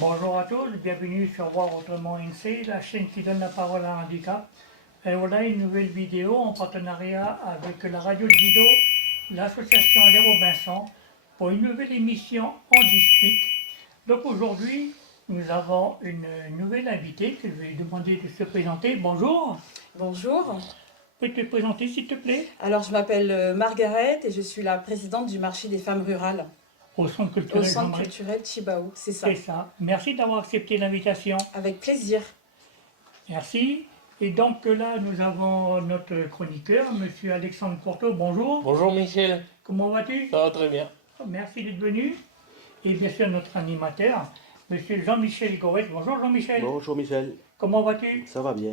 Bonjour à tous, bienvenue sur Voir Autrement NC, la chaîne qui donne la parole à handicap. Et voilà une nouvelle vidéo en partenariat avec la radio de Guido, l'association Les Robinsons, pour une nouvelle émission Handispic. Donc aujourd'hui, nous avons une nouvelle invitée que je vais demander de se présenter. Bonjour. Bonjour. Peux-tu te présenter s'il te plaît? Alors, je m'appelle Margaret et je suis la présidente du marché des femmes rurales Au Centre au culturel centre Jean-Marie. culturel Chibaou. C'est ça. C'est ça. Merci d'avoir accepté l'invitation. Avec plaisir. Merci. Et donc là, nous avons notre chroniqueur, Monsieur Alexandre Porto. Bonjour. Bonjour Michel, Comment vas-tu? ça va très bien. Merci d'être venu. Et bien sûr, notre animateur, Monsieur Jean-Michel Goret. Bonjour Jean-Michel. Bonjour Michel, Comment vas-tu? ça va bien,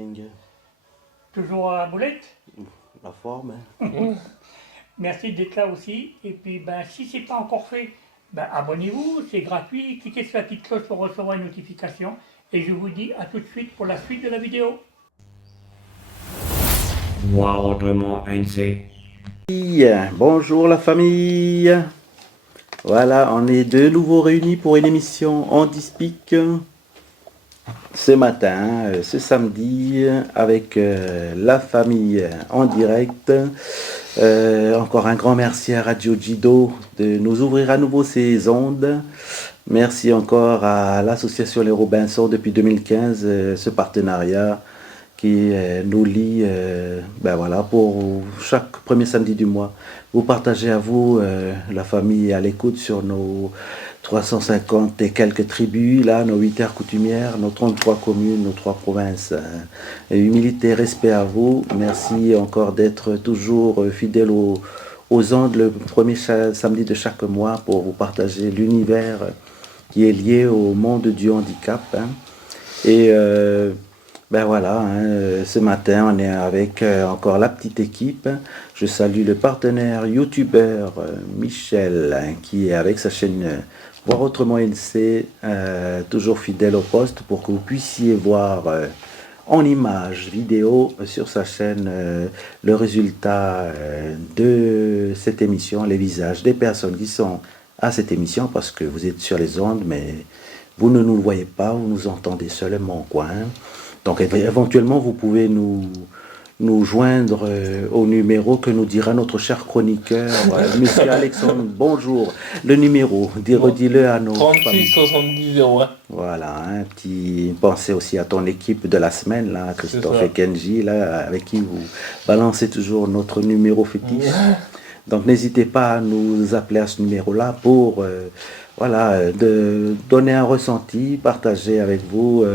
Toujours à la boulette? la forme, hein? Merci d'être là aussi. Et puis, si ce n'est pas encore fait, abonnez-vous, c'est gratuit. Cliquez sur la petite cloche pour recevoir une notification. Et je vous dis à tout de suite pour la suite de la vidéo. Voir autrement NC. Bonjour la famille. Voilà, on est de nouveau réunis pour une émission Handispic ce matin, ce samedi, avec la famille en direct. Encore un grand merci à Radio Guido de nous ouvrir à nouveau ses ondes. Merci encore à l'association Les Robinsons depuis 2015, ce partenariat qui nous lie voilà, pour chaque premier samedi du mois. Vous partagez à vous, la famille, à l'écoute sur nos 350 et quelques tribus, là, nos 8 terres coutumières, nos 33 communes, nos 3 provinces. Et humilité, respect à vous. Merci encore d'être toujours fidèles aux ondes le premier samedi de chaque mois pour vous partager l'univers qui est lié au monde du handicap. Hein. Et voilà, ce matin on est avec encore la petite équipe. Je salue le partenaire youtubeur Michel qui est avec sa chaîne Voir Autrement NC, toujours fidèle au poste pour que vous puissiez voir en images, vidéo sur sa chaîne le résultat de cette émission, les visages des personnes qui sont à cette émission parce que vous êtes sur les ondes mais vous ne nous voyez pas, vous nous entendez seulement quoi. Hein. Donc éventuellement, vous pouvez nous joindre au numéro que nous dira notre cher chroniqueur, Monsieur Alexandre. Bonjour. Le numéro, redis-le à nos 36 70 01. Voilà, un petit pensez aussi à ton équipe de la semaine, là, Christophe et Kenji, là, avec qui vous balancez toujours notre numéro fétiche. Donc n'hésitez pas à nous appeler à ce numéro-là pour de donner un ressenti, partager avec vous.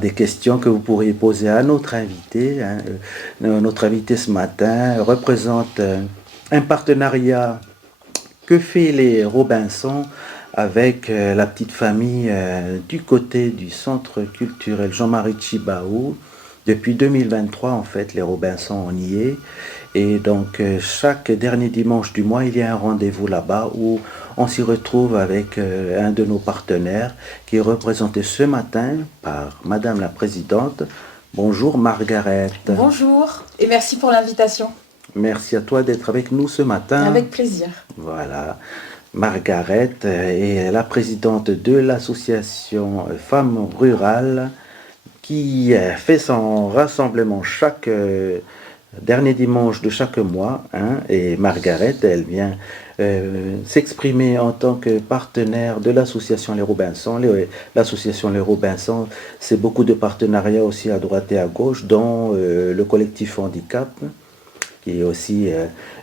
Des questions que vous pourriez poser à notre invité. Hein. Notre invité ce matin représente un partenariat que fait les Robinsons avec la petite famille du côté du centre culturel Jean-Marie Chibaou. Depuis 2023, en fait, les Robinsons, on y est. Et donc, chaque dernier dimanche du mois, il y a un rendez-vous là-bas où on s'y retrouve avec un de nos partenaires qui est représenté ce matin par Madame la Présidente. Bonjour Margaret. Bonjour et merci pour l'invitation. Merci à toi d'être avec nous ce matin. Avec plaisir. Voilà. Margaret est la présidente de l'association Femmes Rurales qui fait son rassemblement chaque dernier dimanche de chaque mois. Hein, et Margaret, elle vient s'exprimer en tant que partenaire de l'association Les Robinsons. L'association Les Robinsons, c'est beaucoup de partenariats aussi à droite et à gauche, dont le collectif Handicap, qui est aussi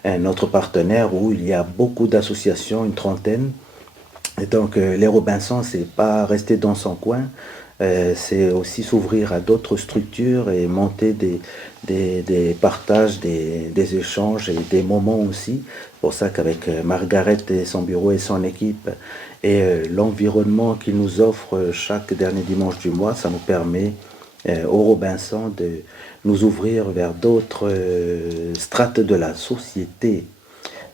un autre partenaire où il y a beaucoup d'associations, une trentaine. Et donc Les Robinsons, c'est pas rester dans son coin. C'est aussi s'ouvrir à d'autres structures et monter des partages, des échanges et des moments aussi. C'est pour ça qu'avec Margaret et son bureau et son équipe et l'environnement qu'ils nous offrent chaque dernier dimanche du mois, ça nous permet aux Robinsons de nous ouvrir vers d'autres strates de la société.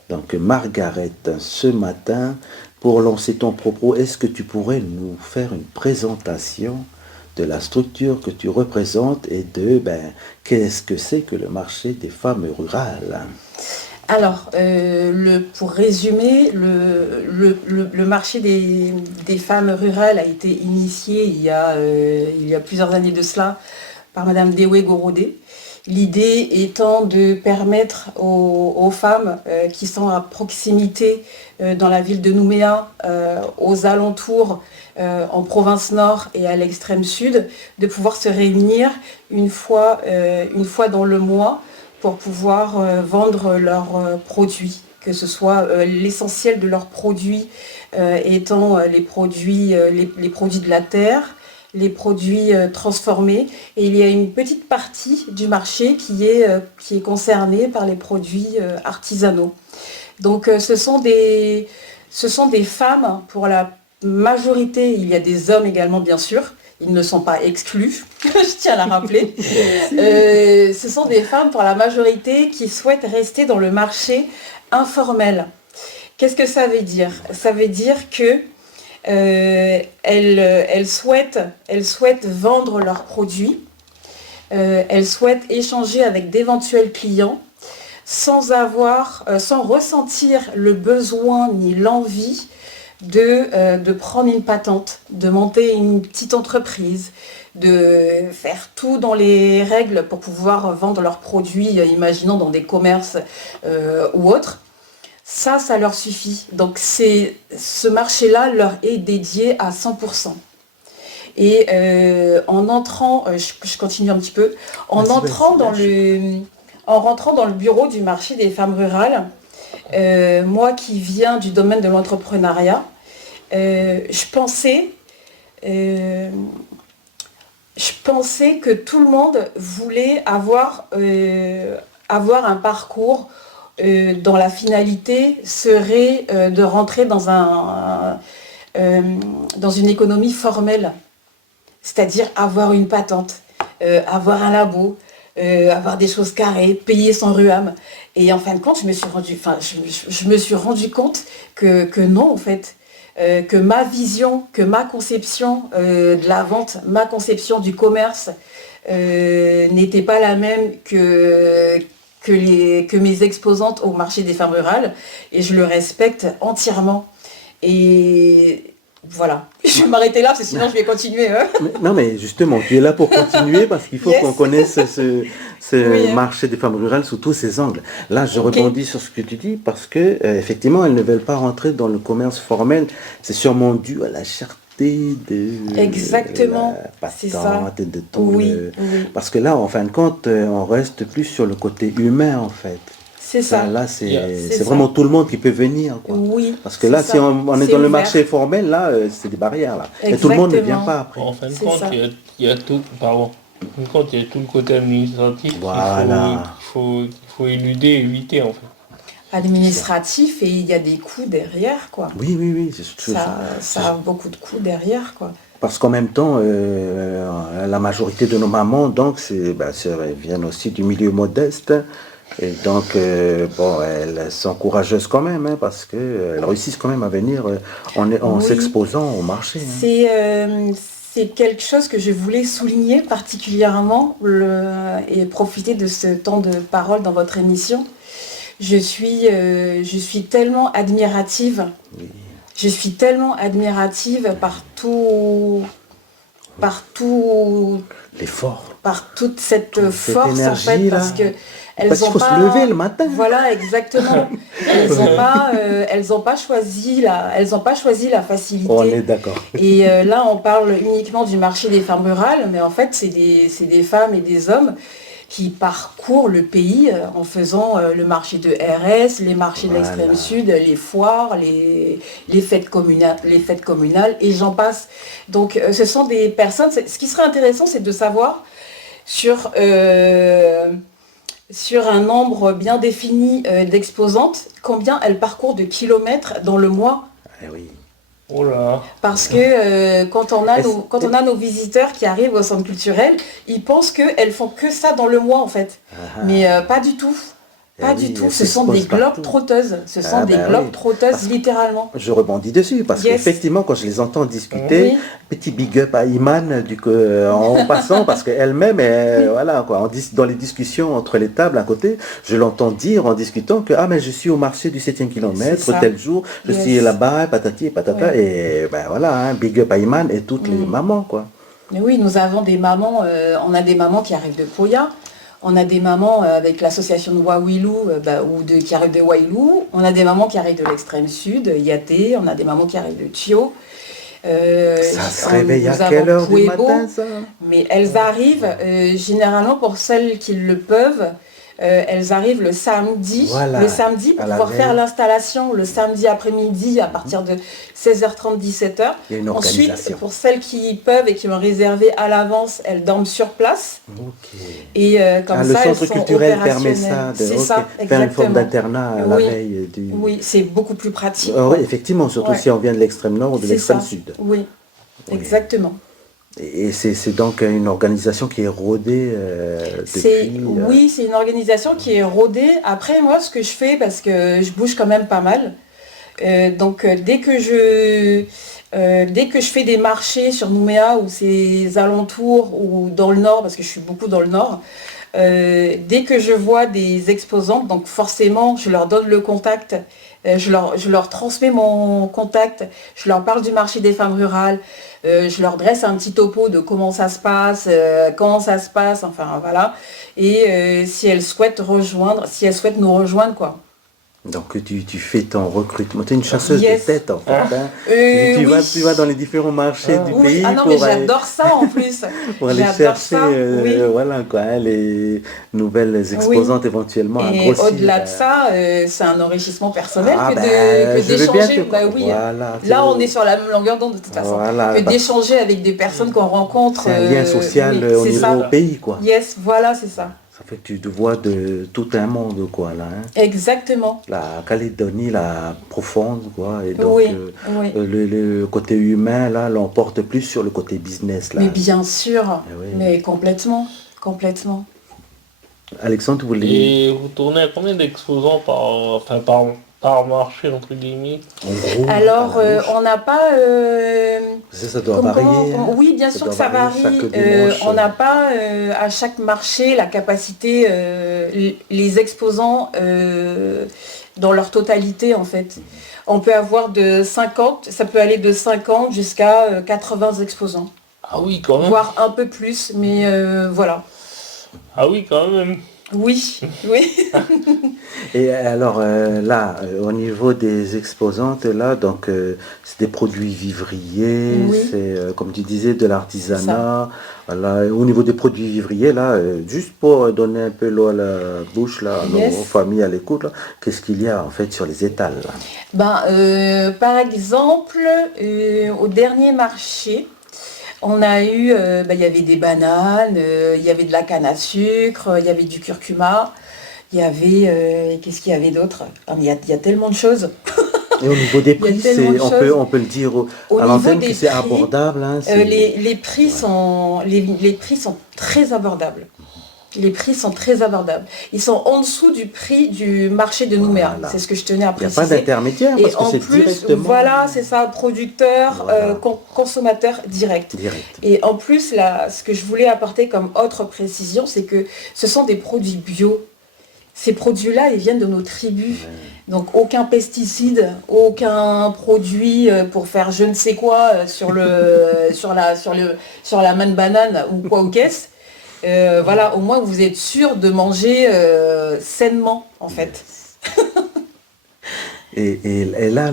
Donc Margaret, ce matin, pour lancer ton propos, est-ce que tu pourrais nous faire une présentation de la structure que tu représentes et de qu'est-ce que c'est que le marché des femmes rurales? Alors, pour résumer, le marché des femmes rurales a été initié il y a plusieurs années de cela par Madame Dewe Gorodé. L'idée étant de permettre aux femmes qui sont à proximité dans la ville de Nouméa, aux alentours, en province nord et à l'extrême sud, de pouvoir se réunir une fois dans le mois pour pouvoir vendre leurs produits, que ce soit l'essentiel de leurs produits étant les produits de la terre, les produits transformés, et il y a une petite partie du marché qui est concernée par les produits artisanaux. Donc ce sont des femmes, pour la majorité, il y a des hommes également bien sûr, ils ne sont pas exclus, je tiens à la rappeler. Ce sont des femmes pour la majorité qui souhaitent rester dans le marché informel. Qu'est-ce que ça veut dire? Ça veut dire que elles souhaitent vendre leurs produits, elles souhaitent échanger avec d'éventuels clients sans ressentir le besoin ni l'envie de prendre une patente, de monter une petite entreprise, de faire tout dans les règles pour pouvoir vendre leurs produits, imaginons dans des commerces ou autres. Ça leur suffit. Donc ce marché-là leur est dédié à 100%. Et en entrant, je continue un petit peu, en rentrant dans le bureau du marché des femmes rurales, moi qui viens du domaine de l'entrepreneuriat, je pensais que tout le monde voulait avoir un parcours dont la finalité serait de rentrer dans une économie formelle, c'est-à-dire avoir une patente, avoir un labo, avoir des choses carrées, payer son RUAM. Et en fin de compte, je me suis rendu compte que non, en fait, que ma vision, que ma conception de la vente, ma conception du commerce n'était pas la même que mes exposantes au marché des femmes rurales, et je le respecte entièrement. Et voilà, je vais m'arrêter là parce que sinon je vais continuer. Non, mais justement, tu es là pour continuer parce qu'il faut qu'on connaisse ce Oui, marché des femmes rurales sous tous ses angles. Là, je rebondis sur ce que tu dis parce que effectivement, elles ne veulent pas rentrer dans le commerce formel. C'est sûrement dû à la cherté de Exactement, la c'est ça. patente et de tout. Oui. Parce que là, en fin de compte, on reste plus sur le côté humain, en fait. C'est ça. Là, Yeah. c'est vraiment tout le monde qui peut venir, quoi. Oui. Parce que là, c'est si ça. on est C'est dans le ouvert. marché formel, là, c'est des barrières, là. Et tout le monde ne vient Exactement. pas après. En fin de C'est compte, ça. il y a tout, pardon. En fin de compte, il y a tout le côté administratif Voilà. qu'il faut éviter en fait. Administratif, et il y a des coûts derrière, quoi. Oui. Ça a beaucoup de coûts derrière, quoi. Parce qu'en même temps, la majorité de nos mamans, donc, viennent aussi du milieu modeste. Et donc, elles sont courageuses quand même, hein, parce qu'elles réussissent quand même à venir en Oui. s'exposant au marché. Hein. C'est quelque chose que je voulais souligner particulièrement et profiter de ce temps de parole dans votre émission. Je suis tellement admirative. Oui. Je suis tellement admirative par L'effort. par toute cette Cette force, en énergie, fait, là. parce que elles Parce qu'il ont faut pas... se lever le matin. Voilà, exactement. Elles ont pas choisi la facilité. On est d'accord. Et là, on parle uniquement du marché des femmes rurales, mais en fait, c'est des femmes et des hommes qui parcourent le pays en faisant le marché de RS, les marchés de l'extrême Voilà. sud, les foires, les fêtes communales, et j'en passe. Donc, ce sont des personnes... Ce qui serait intéressant, c'est de savoir sur un nombre bien défini d'exposantes, combien elles parcourent de kilomètres dans le mois. Eh oui. Oh là. Parce que quand on a nos visiteurs qui arrivent au centre culturel, ils pensent qu'elles font que ça dans le mois, en fait. Ah. Mais pas du tout. Pas Eh du oui, tout, elles ce sont des s'exposent partout. globe-trotteuses. Ce sont Ah des ben oui. globe-trotteuses, littéralement. Je rebondis dessus parce Yes. qu'effectivement, quand je les entends discuter, Oui. petit big up à Iman en passant parce qu'elle-même, voilà quoi, dans les discussions entre les tables à côté, je l'entends dire en discutant que ah mais je suis au marché du 7e kilomètre C'est ça. tel jour, je Yes. suis là-bas, patati et patata Ouais. et ben voilà, hein, big up à Iman et toutes les mamans quoi. Mais oui, nous avons des mamans, on a des mamans qui arrivent de Poya, on a des mamans avec l'association de Wawilou qui arrivent de Wailou, on a des mamans qui arrivent de l'extrême sud, Yaté, on a des mamans qui arrivent de Thio. Ça se réveille à nous quelle avons heure du Puebo, matin ça? mais elles arrivent, généralement pour celles qui le peuvent, elles arrivent le samedi, Voilà, pour à la pouvoir veille. faire l'installation le samedi après-midi à partir de 16h30, 17h. Il y a une Ensuite, organisation. pour celles qui peuvent et qui ont réservé à l'avance, elles dorment sur place. Ok. Et comme Ah, ça, le centre elles sont culturel permet ça, opérationnelles. C'est ok, ça, faire une exactement. forme d'internat à la Oui. veille du... Oui, c'est beaucoup plus pratique. Oui, effectivement, surtout Ouais. si on vient de l'extrême nord ou de C'est l'extrême ça. sud. Oui, Oui. exactement. Et c'est donc une organisation qui est rodée depuis... Oui, c'est une organisation qui est rodée. Après, moi, ce que je fais, parce que je bouge quand même pas mal, dès que je fais des marchés sur Nouméa ou ses alentours ou dans le nord, parce que je suis beaucoup dans le nord, dès que je vois des exposantes, donc forcément, je leur donne le contact, je leur transmets mon contact, je leur parle du marché des femmes rurales, je leur dresse un petit topo de comment ça se passe, enfin voilà. Et si elles souhaitent nous rejoindre, quoi. Donc tu fais ton recrutement, tu es une chasseuse Yes. de tête en fait. Hein. Oui. Tu vas dans les différents marchés du Oui, pays ah non, pour, mais j'adore ça en plus. pour aller J'adore chercher ça, oui. voilà, quoi, hein, les nouvelles exposantes éventuellement à Et grossir. au-delà de ça, c'est un enrichissement personnel Ah que ben, je veux bien d'échanger. te- Bah oui. voilà, Là, on est sur la même longueur d'onde de toute façon. Voilà, Que d'échanger avec des personnes qu'on rencontre. c'est un lien social oui, au c'est niveau ça. pays, quoi. Yes, voilà, c'est ça. Ça fait que tu te vois de tout un monde, quoi, là. Hein. Exactement. La Calédonie, la profonde, quoi. Et donc, Oui, oui. le côté humain, là, l'emporte plus sur le côté business, là. Mais bien sûr, Eh oui. mais complètement, complètement. Alexandre, tu voulais... Et vous tournez à combien d'exposants par marché, entre guillemets? En gros, Alors, à la louche. on n'a pas... Ça doit varier. Hein. Oui, bien sûr doit que ça varier varie. chaque dimanche. On n'a pas à chaque marché la capacité, les exposants dans leur totalité en fait. On peut avoir ça peut aller de 50 jusqu'à 80 exposants, Ah oui, quand même. voire un peu plus, mais voilà. Ah oui, quand même. Oui, oui. Et alors là, au niveau des exposantes, là, donc c'est des produits vivriers, Oui. c'est comme tu disais de l'artisanat. Voilà. Et au niveau des produits vivriers, là, juste pour donner un peu l'eau à la bouche là, à nos Yes. familles à l'écoute, là, qu'est-ce qu'il y a en fait sur les étals là? Par exemple, au dernier marché, on a eu, il y avait des bananes, il y avait de la canne à sucre, il y avait du curcuma, il y avait, qu'est-ce qu'il y avait d'autre? Ah, mais il y a tellement de choses. Et au niveau des Il y a prix, tellement de choses. on peut le dire Au à niveau l'antenne des que c'est prix, abordable. Hein, c'est- Les prix les prix sont très abordables. Les prix sont très abordables. Ils sont en dessous du prix du marché de Nouméa. Voilà. C'est ce que je tenais à Il n'y a préciser. pas d'intermédiaire Et parce que en c'est plus, directement voilà, c'est ça, producteur, Voilà. consommateur direct. direct. Et en plus, là, ce que je voulais apporter comme autre précision, c'est que ce sont des produits bio. Ces produits-là, ils viennent de nos tribus. Donc aucun pesticide, aucun produit pour faire je ne sais quoi sur la main de banane ou quoi au caisse. Voilà, au moins vous êtes sûr de manger sainement en fait. Et là,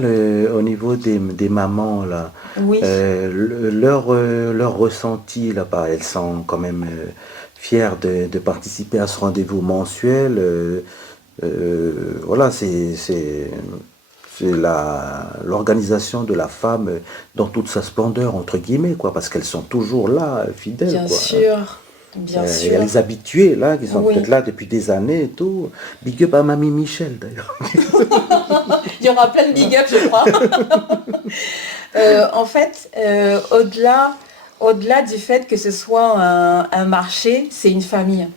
au niveau des mamans, là, Oui. leur ressenti, là, elles sont quand même fières de participer à ce rendez-vous mensuel. Voilà, c'est l'organisation de la femme dans toute sa splendeur, entre guillemets, quoi, parce qu'elles sont toujours là, fidèles. Bien quoi, sûr, bien Il y sûr. a les habitués, là, qui sont Oui. peut-être là depuis des années et tout. Big up à Mamie Michel, d'ailleurs. Il y aura plein de big up, je crois. En fait, au-delà du fait que ce soit un marché, c'est une famille.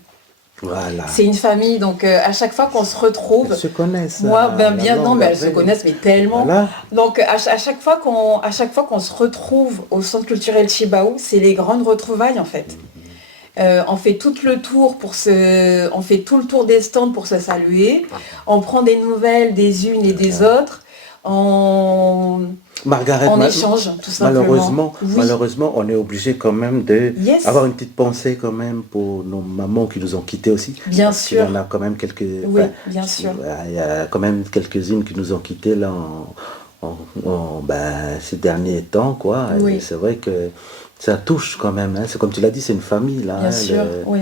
Voilà. C'est une famille, donc à chaque fois qu'on se retrouve, Elles se connaissent. moi, la bien non, langue mais elles se après. connaissent, mais tellement. Voilà. Donc à chaque fois qu'on se retrouve au centre culturel Chibaou, c'est les grandes retrouvailles en fait. On fait tout le tour on fait tout le tour des stands pour se saluer. On prend des nouvelles des unes et des autres. Margaret, On échange tout simplement. malheureusement, on est obligé quand même de Yes. avoir une petite pensée quand même pour nos mamans qui nous ont quittés aussi. Bien Parce qu'il y sûr. en a quand même quelques. Oui, bien sûr. Il y a quand même quelques-unes qui nous ont quittés là ces derniers temps, quoi. Oui. Et c'est vrai que ça touche quand même. Hein. C'est comme tu l'as dit, c'est une famille là. Bien hein. sûr, oui.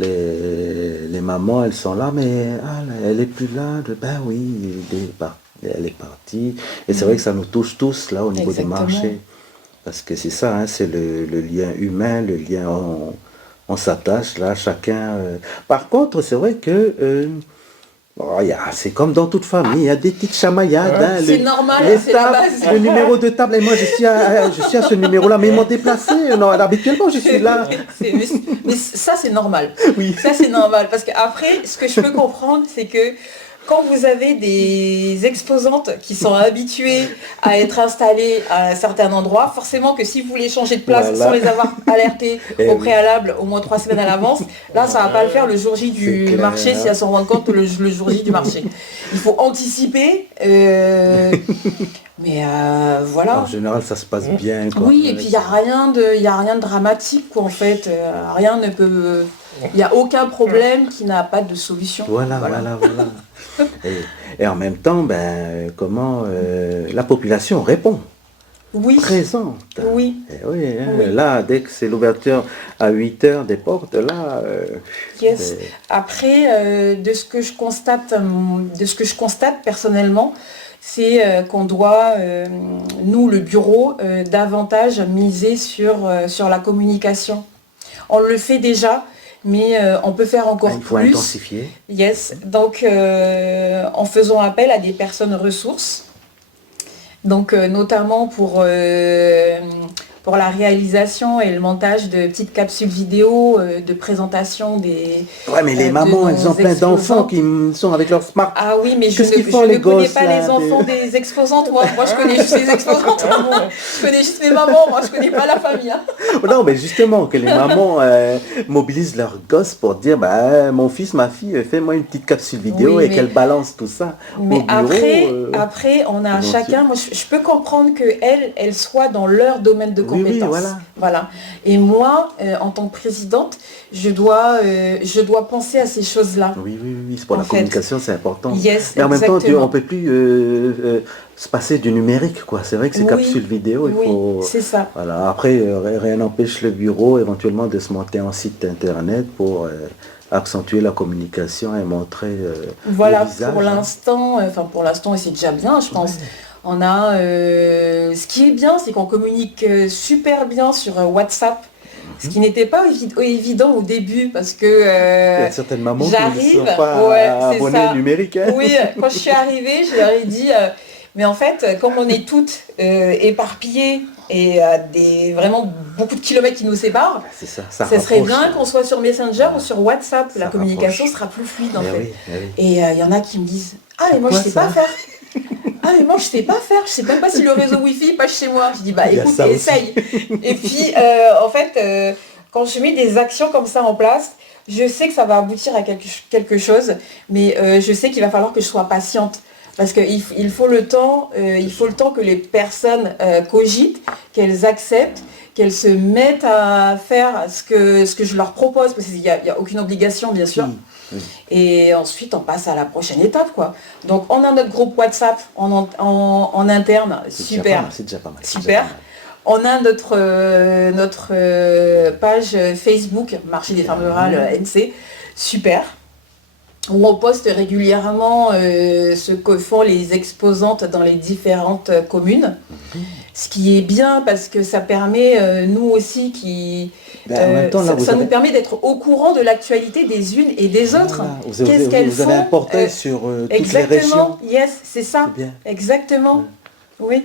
Les mamans, elles sont là, mais elle est plus là. Ben oui, elle est partie. Et c'est vrai que ça nous touche tous là au niveau Exactement. des marchés. Parce que c'est ça, hein, c'est le lien humain, le lien, on s'attache là, chacun. Par contre, c'est vrai que c'est comme dans toute famille, il y a des petites chamaillades. Hein, C'est normal, les c'est la tables, base. le numéro de table, et moi je suis à ce numéro-là, mais ils m'ont déplacé. Non, habituellement je suis là. Mais ça, c'est normal. Oui. Ça, c'est normal. Parce qu'après, ce que je peux comprendre, c'est que quand vous avez des exposantes qui sont habituées à être installées à un certain endroit, forcément que si vous voulez changer de place Voilà. sans les avoir alertés Eh au oui. préalable au moins 3 semaines à l'avance, là, ça va pas le faire le jour J C'est du clair. marché si elles s'en rendent compte le jour J du marché. Il faut anticiper. Mais voilà. En général, ça se passe bien. Quoi. Oui, et puis il n'y a rien de dramatique, quoi, en fait. Rien ne peut. Il n'y a aucun problème qui n'a pas de solution. Voilà. Et en même temps, comment la population répond, Oui, présente. oui, Et oui, hein, Oui. là, dès que c'est l'ouverture à 8 heures des portes, là, yes. c'est- Après, de ce que je constate personnellement, c'est qu'on doit, nous, le bureau, davantage miser sur la communication. On le fait déjà, mais on peut faire encore il faut plus. intensifier. Yes, donc en faisant appel à des personnes ressources, donc notamment pour la réalisation et le montage de petites capsules vidéo de présentation des... Ouais, mais les de mamans, elles nos ont plein d'enfants exposants. qui sont avec leur smart. Ah oui, mais je Qu'est-ce qu'ils font, ne les connais gosses, pas là, les enfants des- des exposantes, moi je connais juste les exposantes. Je connais juste mes mamans, moi je connais pas la famille. Hein. Non, mais justement, que les mamans mobilisent leurs gosses pour dire, mon fils, ma fille, fais-moi une petite capsule vidéo Oui, et mais- qu'elle balance tout ça au Mais bureau. après, on a volontiers. chacun, moi je peux comprendre qu'elles soient dans leur domaine de Oui, oui, compétences. voilà. Et moi, en tant que présidente, je dois penser à ces choses-là. Oui, c'est pour En la fait. communication, c'est important. Yes, Mais en même temps, exactement. on ne peut plus se passer du numérique, quoi. C'est vrai que ces Oui, capsules vidéo, il oui, faut... c'est ça. Voilà. Après, rien n'empêche le bureau éventuellement de se monter un site internet pour accentuer la communication et montrer Voilà, le visage. pour l'instant, et c'est déjà bien, je pense. On a, ce qui est bien, c'est qu'on communique super bien sur WhatsApp, ce qui n'était pas évident au début parce que Il y a certaines mamans qui ne j'arrive, sont pas ouais, c'est abonnées ça. au numérique. Hein. Oui, quand je suis arrivée, je leur ai dit, mais en fait, comme on est toutes éparpillées et à vraiment beaucoup de kilomètres qui nous séparent, C'est ça, ça serait rapproche. bien qu'on soit sur Messenger ou sur WhatsApp. Ça La communication rapproche. sera plus fluide en Eh fait. oui, eh oui. Et il y en a qui me disent, ah mais moi je quoi, sais ça pas faire. Ah mais moi je sais pas faire, je sais même pas si le réseau Wi-Fi passe chez moi. Je dis bah Il y a écoute, ça aussi. essaye. Et puis en fait, quand je mets des actions comme ça en place, je sais que ça va aboutir à quelque chose, mais je sais qu'il va falloir que je sois patiente. Parce qu'il faut le temps, que les personnes cogitent, qu'elles acceptent, qu'elles se mettent à faire ce que je leur propose, parce qu'il n'y a aucune obligation bien sûr. Et ensuite on passe à la prochaine étape quoi. Donc on a notre groupe WhatsApp en interne, C'est super. déjà pas mal, c'est déjà pas mal. c'est déjà Super. pas mal. On a notre page Facebook, Marché des femmes rurales NC, super, où on poste régulièrement ce que font les exposantes dans les différentes communes. Ce qui est bien parce que ça permet, nous aussi, En même temps, là, ça nous permet d'être au courant de l'actualité des unes et des autres. Voilà. Qu'est-ce qu'elles vous avez un font, portail sur toutes les régions. Exactement, yes, c'est ça. C'est bien. Exactement, oui.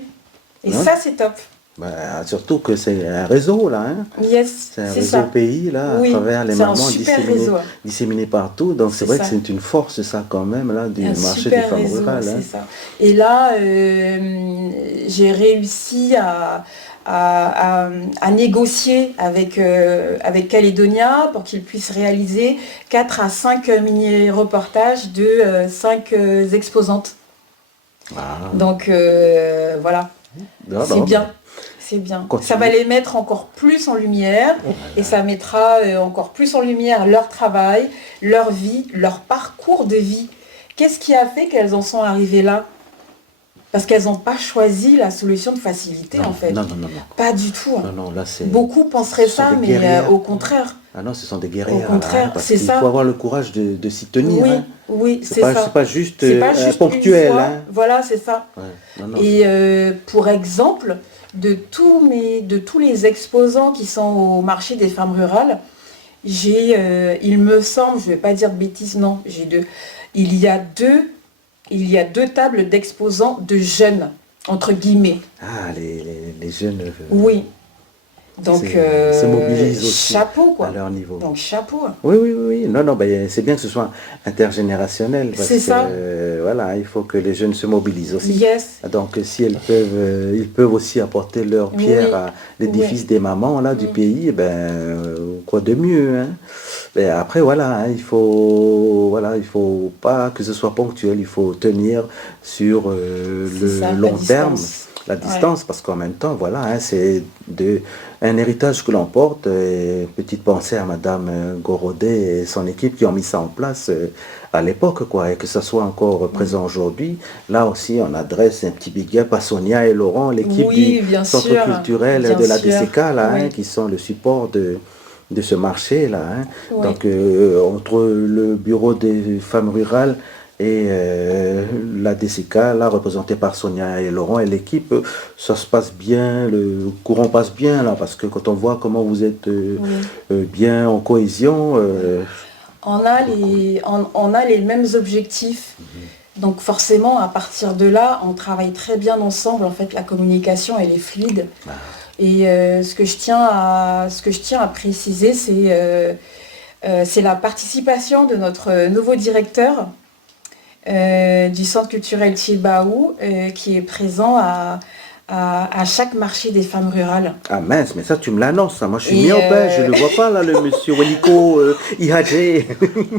Et Ouais. ça, c'est top. Bah, surtout que c'est un réseau là, hein. Yes, C'est un c'est réseau ça. pays là, à Oui, travers les c'est un mamans super réseau. disséminés partout. Donc c'est C'est vrai que ça. c'est une force ça quand même là du Un marché des super femmes réseau, rurales. c'est Hein. ça. Et là, j'ai réussi à négocier avec Calédonia pour qu'ils puissent réaliser 4 à 5 mini-reportages de 5 exposantes. Ah, Donc voilà, non, c'est non, bien. C'est bien. Continue. Ça va les mettre encore plus en lumière et ça mettra encore plus en lumière leur travail, leur vie, leur parcours de vie. Qu'est-ce qui a fait qu'elles en sont arrivées là? Parce qu'elles n'ont pas choisi la solution de facilité non, en fait. non, non, non, non. Pas du tout. Hein. Non, non, là c'est. Beaucoup penseraient ce sont ça, des mais guerrières. au contraire. Ah non, ce sont des guerrières. Au contraire, là, hein, parce c'est qu'il ça. faut avoir le courage de s'y tenir. Oui, Hein. oui, C'est c'est pas, ça. c'est pas juste, C'est pas juste ponctuel. une fois. Hein. Voilà, c'est ça. Ouais. Non, non, Et pour exemple, de tous les exposants qui sont au marché des femmes rurales, il me semble, je ne vais pas dire de bêtises, non, il y a deux tables d'exposants de jeunes, entre guillemets. Ah, les jeunes Oui. Donc, se mobilisent aussi chapeau, à quoi. leur niveau. Donc, chapeau. Oui, oui, oui, oui. Non, non, ben, c'est bien que ce soit intergénérationnel. Parce C'est ça. que, voilà, il faut que les jeunes se mobilisent aussi. Yes. Donc, si elles peuvent, ils peuvent aussi apporter leur pierre Oui. à l'édifice Oui. des mamans là, du Oui. pays, quoi de mieux. Hein. Ben, après, voilà, hein, il faut pas que ce soit ponctuel, il faut tenir sur le Ça, la long terme. distance. La distance, parce qu'en même temps, voilà, hein, c'est un héritage que l'on porte. Et petite pensée à Madame Gorodet et son équipe qui ont mis ça en place à l'époque, quoi, et que ça soit encore présent aujourd'hui. Là aussi, on adresse un petit big up à Sonia et Laurent, l'équipe Oui, du bien Centre sûr, culturel bien de la sûr. DCK, là, Oui. hein, qui sont le support de ce marché, là. Hein. Oui. Donc, entre le bureau des femmes rurales et la DCK, là, représentée par Sonia et Laurent et l'équipe, ça se passe bien, le courant passe bien, là, parce que quand on voit comment vous êtes bien en cohésion, On a les mêmes objectifs. Donc forcément, à partir de là, on travaille très bien ensemble. En fait, la communication, elle est fluide. Et ce que je tiens à préciser, c'est la participation de notre nouveau directeur du Centre culturel Tchibaou, qui est présent à chaque marché des femmes rurales. ah mince, mais ça tu me l'annonces, ça. Moi je suis Et mis en paix, je le vois pas là, le monsieur Weliko IHG.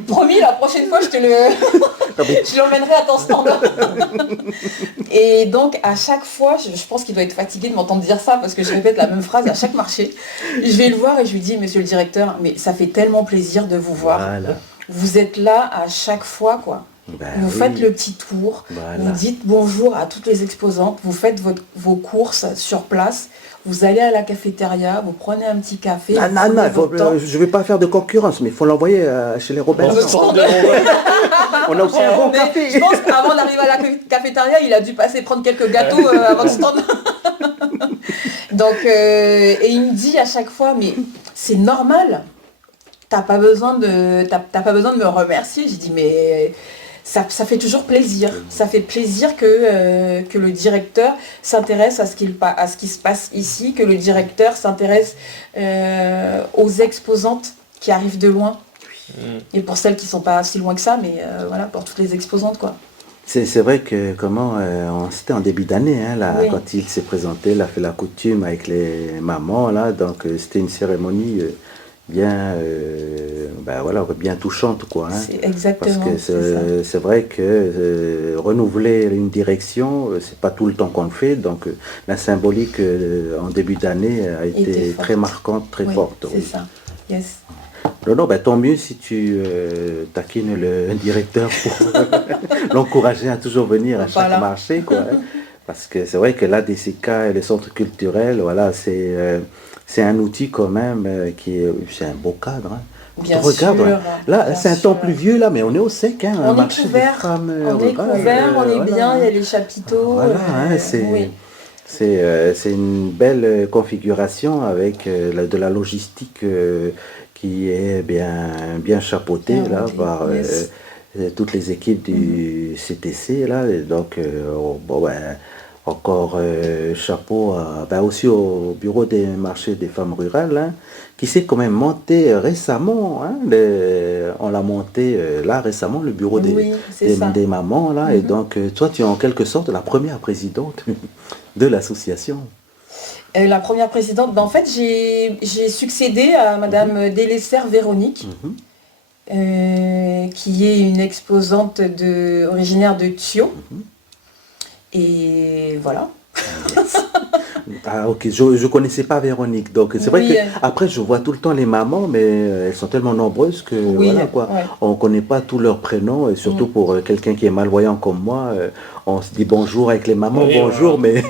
Promis, la prochaine fois, je l'emmènerai à ton stand. Et donc, à chaque fois, je pense qu'il doit être fatigué de m'entendre dire ça parce que je répète la même phrase à chaque marché. Je vais le voir et je lui dis, monsieur le directeur, mais ça fait tellement plaisir de vous voir. Voilà. Vous êtes là à chaque fois, quoi. Ben Vous oui. faites le petit tour, Voilà. vous dites bonjour à toutes les exposantes, vous faites vos courses sur place, vous allez à la cafétéria, vous prenez un petit café. Non, vous non, prenez non, votre temps. je ne vais pas faire de concurrence, mais il faut l'envoyer chez les Robert. Votre stand. On a aussi un bon Mais café. je pense qu'avant d'arriver à la cafétéria, il a dû passer prendre quelques gâteaux à votre stand. Donc, et il me dit à chaque fois, mais c'est normal, t'as pas besoin de me remercier. J'ai dit, mais ça fait toujours plaisir. Ça fait plaisir que le directeur s'intéresse à ce qui se passe ici, que le directeur s'intéresse aux exposantes qui arrivent de loin. Et pour celles qui ne sont pas si loin que ça, mais voilà, pour toutes les exposantes, quoi. C'est vrai que c'était en début d'année, hein, là, Oui. quand il s'est présenté, il a fait la coutume avec les mamans, là, donc c'était une cérémonie bien, bien touchante, quoi. Hein. C'est exactement. Parce que c'est vrai que renouveler une direction, c'est pas tout le temps qu'on le fait, donc la symbolique en début d'année a été forte. très marquante, très Oui, forte. c'est Oui. ça. Yes. Non, tant mieux si tu taquines le directeur pour l'encourager à toujours venir à chaque Voilà. marché, quoi. Hein. Parce que c'est vrai que la DCK et les centres culturels, voilà, c'est un outil quand même c'est un beau cadre. Hein. Bien Regarde, sûr, hein. Là, bien c'est un sûr. temps pluvieux, là, mais on est au sec, hein, un On est marché des couvert, femmes on est rurales, couvert, on est voilà. bien, il y a les chapiteaux. Voilà, hein, oui. c'est une belle configuration avec de la logistique qui est bien chapeautée Bien là, montée, par toutes les équipes du CTC. Là, et donc, encore chapeau aussi au bureau des marchés des femmes rurales, hein, qui s'est quand même monté récemment. Hein, on l'a monté là récemment, le bureau Oui, c'est ça. des mamans. Là, et donc, toi, tu es en quelque sorte la première présidente de l'association. La première présidente, en fait, j'ai succédé à Madame Délessert Véronique, qui est une exposante originaire de Thio. Et voilà. Ah ok, je ne connaissais pas Véronique, donc c'est vrai Oui, que après je vois tout le temps les mamans, mais elles sont tellement nombreuses que oui, voilà quoi, ouais. on ne connaît pas tous leurs prénoms, et surtout pour quelqu'un qui est malvoyant comme moi, on se dit bonjour avec les mamans, Oui, bonjour, mais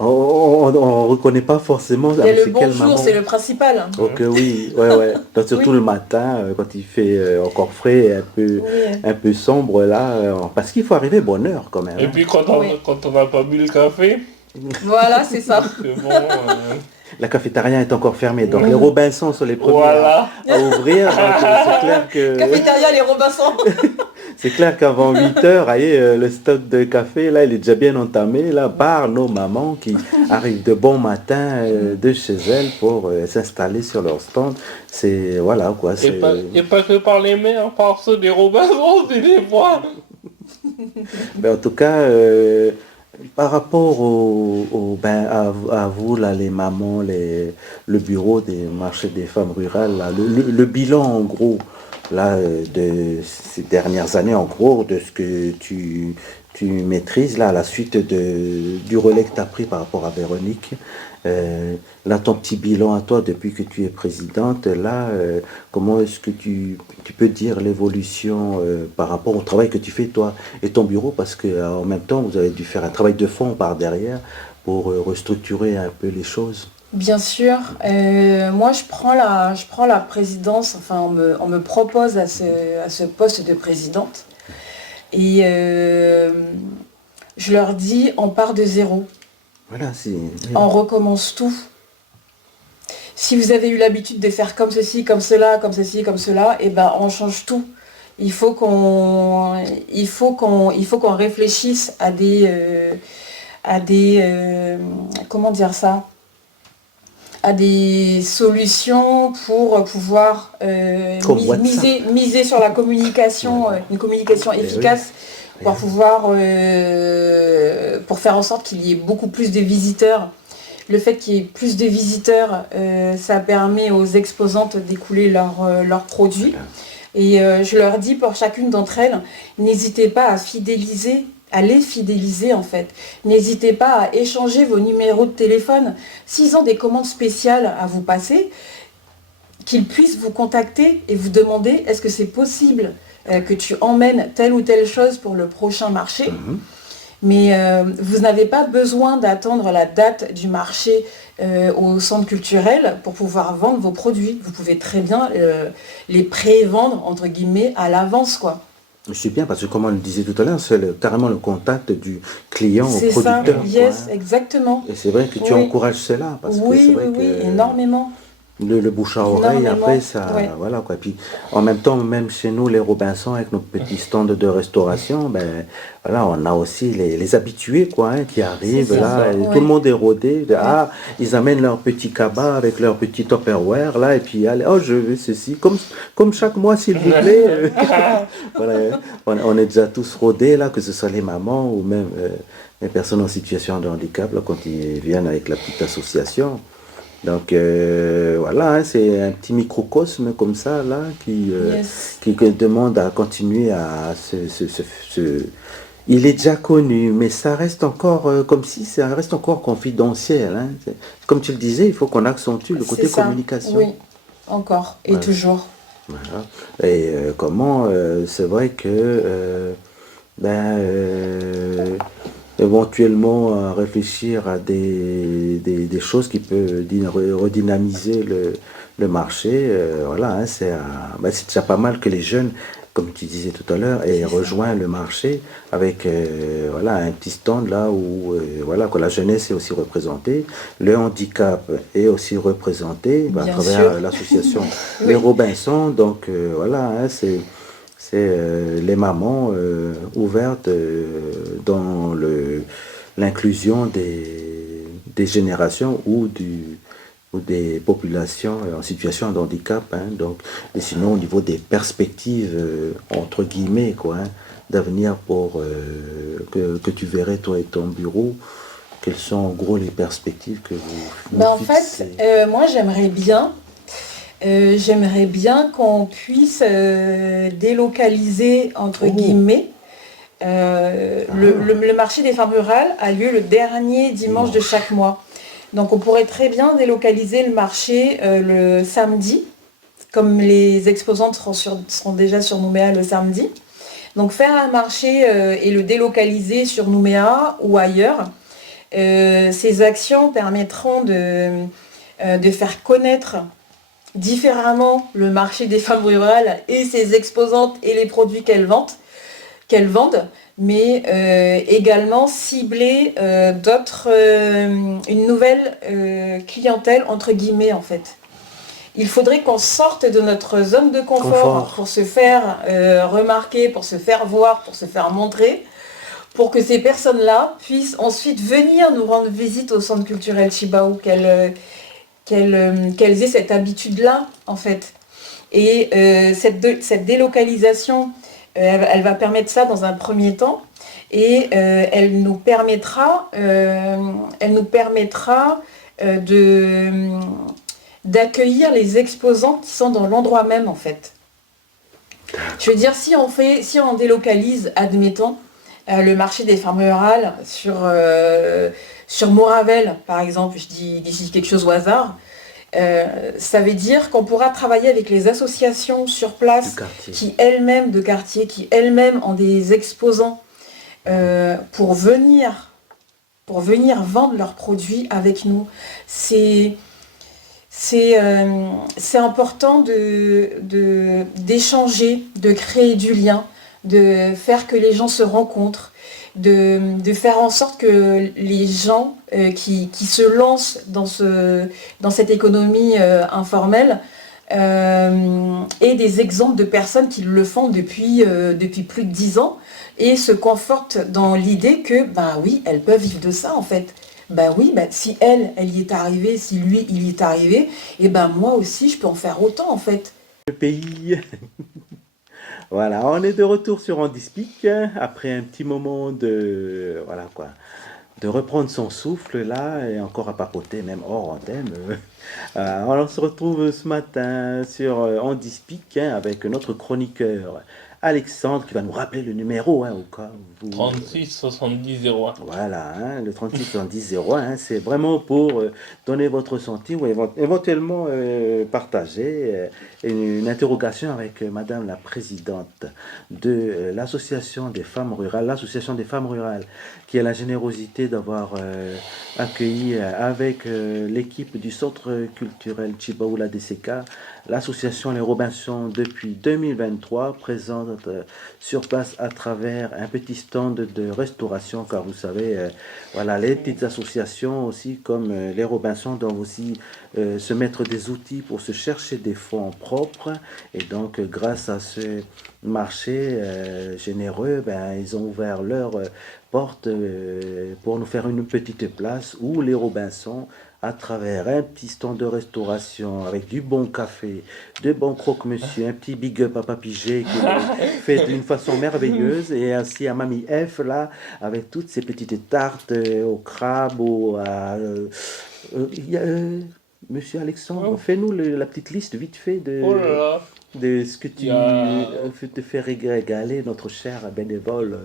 on ne reconnaît pas forcément Il y a le c'est quelle bonjour, maman. c'est le principal. Ok oui, ouais. Donc, surtout Oui. le matin, quand il fait encore frais, et Oui. un peu sombre là, parce qu'il faut arriver bonne heure quand même. Et Hein. puis quand on n'a pas bu le café, Voilà, c'est ça. c'est bon. La cafétéria est encore fermée, donc Oui. les Robinson sont les premiers Voilà. à ouvrir. Donc, c'est clair que Cafétéria, les Robinson. c'est clair qu'avant 8 heures, allez, le stock de café là, il est déjà bien entamé là par nos mamans qui arrivent de bon matin de chez elles pour s'installer sur leur stand. C'est voilà quoi. Et C'est pas que par les mères, par ceux des Robinson, c'est des fois. ben, en tout cas. Par rapport à vous, là, les mamans, le bureau des marchés des femmes rurales, là, le bilan en gros là, de ces dernières années, en gros, de ce que tu maîtrises là, à la suite du relais que tu as pris par rapport à Véronique, là, ton petit bilan à toi depuis que tu es présidente, là, comment est-ce que tu peux dire l'évolution par rapport au travail que tu fais toi et ton bureau, parce qu'en même temps, vous avez dû faire un travail de fond par derrière pour restructurer un peu les choses. Bien sûr. Moi, je prends la présidence, enfin, on me propose à ce poste de présidente. Et je leur dis, on part de zéro. Voilà, On recommence tout. Si vous avez eu l'habitude de faire comme ceci, comme cela, comme ceci, comme cela, et ben on change tout. Il faut qu'on réfléchisse à comment dire ça, à des solutions pour pouvoir Comme WhatsApp. miser sur la communication, une communication efficace, pour pouvoir pour faire en sorte qu'il y ait beaucoup plus de visiteurs. Le fait qu'il y ait plus de visiteurs, ça permet aux exposantes d'écouler leurs produits. Et je leur dis pour chacune d'entre elles, n'hésitez pas à les fidéliser en fait. N'hésitez pas à échanger vos numéros de téléphone. S'ils ont des commandes spéciales à vous passer, qu'ils puissent vous contacter et vous demander est-ce que c'est possible que tu emmènes telle ou telle chose pour le prochain marché. Mais vous n'avez pas besoin d'attendre la date du marché au centre culturel pour pouvoir vendre vos produits. Vous pouvez très bien les pré-vendre, entre guillemets, à l'avance, quoi. C'est bien parce que, comme on le disait tout à l'heure, c'est carrément le contact du client au C'est ça, producteur. yes, Quoi. exactement. Et c'est vrai que tu encourages cela. Parce que c'est Oui, vrai oui, que énormément. le bouche à oreille, Énormément, après, ça, ouais. voilà quoi. Puis, en même temps, même chez nous, les Robinson, avec nos petits stands de restauration, ben, voilà, on a aussi les habitués, quoi, hein, qui arrivent C'est là, ça, et ouais. tout le monde est rodé. Ah, ils amènent leur petit cabas avec leur petit Tupperware, là, et puis, allez, oh, je veux ceci, comme chaque mois, s'il vous plaît. Voilà, on est déjà tous rodés, là, que ce soit les mamans ou même les personnes en situation de handicap, là, quand ils viennent avec la petite association. Donc voilà, hein, c'est un petit microcosme comme ça là qui demande à continuer à Il est déjà connu, mais ça reste encore comme si ça reste encore confidentiel. Hein. Comme tu le disais, il faut qu'on accentue le côté communication. Oui, encore et toujours. Voilà. Et c'est vrai que éventuellement réfléchir à des choses qui peuvent redynamiser le marché. Voilà, hein, c'est déjà pas mal que les jeunes, comme tu disais tout à l'heure, aient rejoint le marché avec voilà, un petit stand là où voilà, que la jeunesse est aussi représentée, le handicap est aussi représenté à travers l'association Les Robinson. Donc voilà, hein, C'est les mamans ouvertes dans l'inclusion des générations ou des populations en situation de handicap. Hein. Donc, et sinon, au niveau des perspectives, entre guillemets, quoi, hein, d'avenir pour que tu verrais, toi et ton bureau, quelles sont en gros les perspectives que vous En fait, fixez? moi j'aimerais bien qu'on puisse délocaliser, entre Oh. guillemets. Le marché des femmes rurales a lieu le dernier dimanche de chaque mois. Donc on pourrait très bien délocaliser le marché le samedi, comme les exposantes seront déjà sur Nouméa le samedi. Donc faire un marché et le délocaliser sur Nouméa ou ailleurs. Ces actions permettront de faire connaître différemment le marché des femmes rurales et ses exposantes et les produits qu'elles vendent, mais également cibler une nouvelle clientèle, entre guillemets, en fait. Il faudrait qu'on sorte de notre zone de confort pour se faire remarquer, pour se faire voir, pour se faire montrer, pour que ces personnes-là puissent ensuite venir nous rendre visite au Centre culturel Chibao, qu'elles aient cette habitude-là, en fait. Et cette délocalisation, elle va permettre ça dans un premier temps, et elle nous permettra d'accueillir les exposants qui sont dans l'endroit même, en fait. Je veux dire, si on délocalise, admettons, le marché des femmes rurales sur Moravel, par exemple, je dis quelque chose au hasard, ça veut dire qu'on pourra travailler avec les associations sur place qui elles-mêmes ont des exposants pour venir vendre leurs produits avec nous. C'est important d'échanger, de créer du lien, de faire que les gens se rencontrent, de faire en sorte que les gens qui se lancent dans cette économie informelle aient des exemples de personnes qui le font depuis plus de 10 ans et se confortent dans l'idée que, bah oui, elles peuvent vivre de ça, en fait. Ben oui, si elle y est arrivée, si lui, il y est arrivé, et ben moi aussi, je peux en faire autant, en fait. Le pays. Voilà, on est de retour sur Handispic après un petit moment de reprendre son souffle là et encore à papoter même hors antenne. On se retrouve ce matin sur Handispic avec notre chroniqueur Alexandre qui va nous rappeler le numéro au cas où vous... 36 70 01. Voilà, le 36 70 01, c'est vraiment pour donner votre ressenti ou éventuellement partager une interrogation avec Madame la Présidente de l'Association des femmes rurales, qui a la générosité d'avoir accueilli avec l'équipe du Centre culturel Chibao la DCK, l'association Les Robinsons depuis 2023, présente sur place à travers un petit stand de restauration, car vous savez, les petites associations aussi comme les Robinsons doivent aussi se mettre des outils pour se chercher des fonds propres, et donc grâce à ce marché généreux, ils ont ouvert leurs portes pour nous faire une petite place où les Robinsons, à travers un petit stand de restauration avec du bon café, de bons croque-monsieur, un petit big up à Papy G qui le fait d'une façon merveilleuse, et ainsi à Mamie F là avec toutes ces petites tartes au crabe, Monsieur Alexandre, fais-nous la petite liste vite fait de ce que tu te fais régaler notre cher bénévole.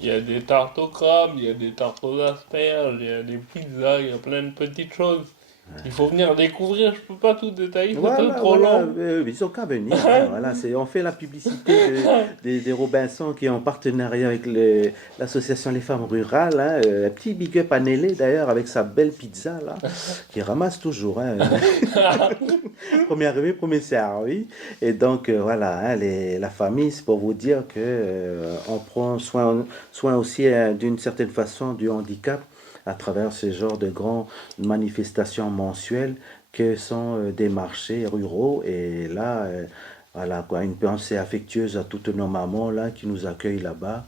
Il y a des tartes au crabe, il y a des tartes aux asperges, il y a des pizzas, il y a plein de petites choses. Il faut venir découvrir, je peux pas tout détailler, c'est trop long. Ils ont qu'à venir. On fait la publicité des Robinsons qui est en partenariat avec l'association Les Femmes Rurales. Un petit big up à Nelly d'ailleurs avec sa belle pizza là, qui ramasse toujours. Premier arrivé, premier servi. Et donc la famille, c'est pour vous dire que on prend soin aussi d'une certaine façon du handicap à travers ce genre de grandes manifestations mensuelles que sont des marchés ruraux. Et là, Voilà, quoi, une pensée affectueuse à toutes nos mamans là qui nous accueillent là-bas.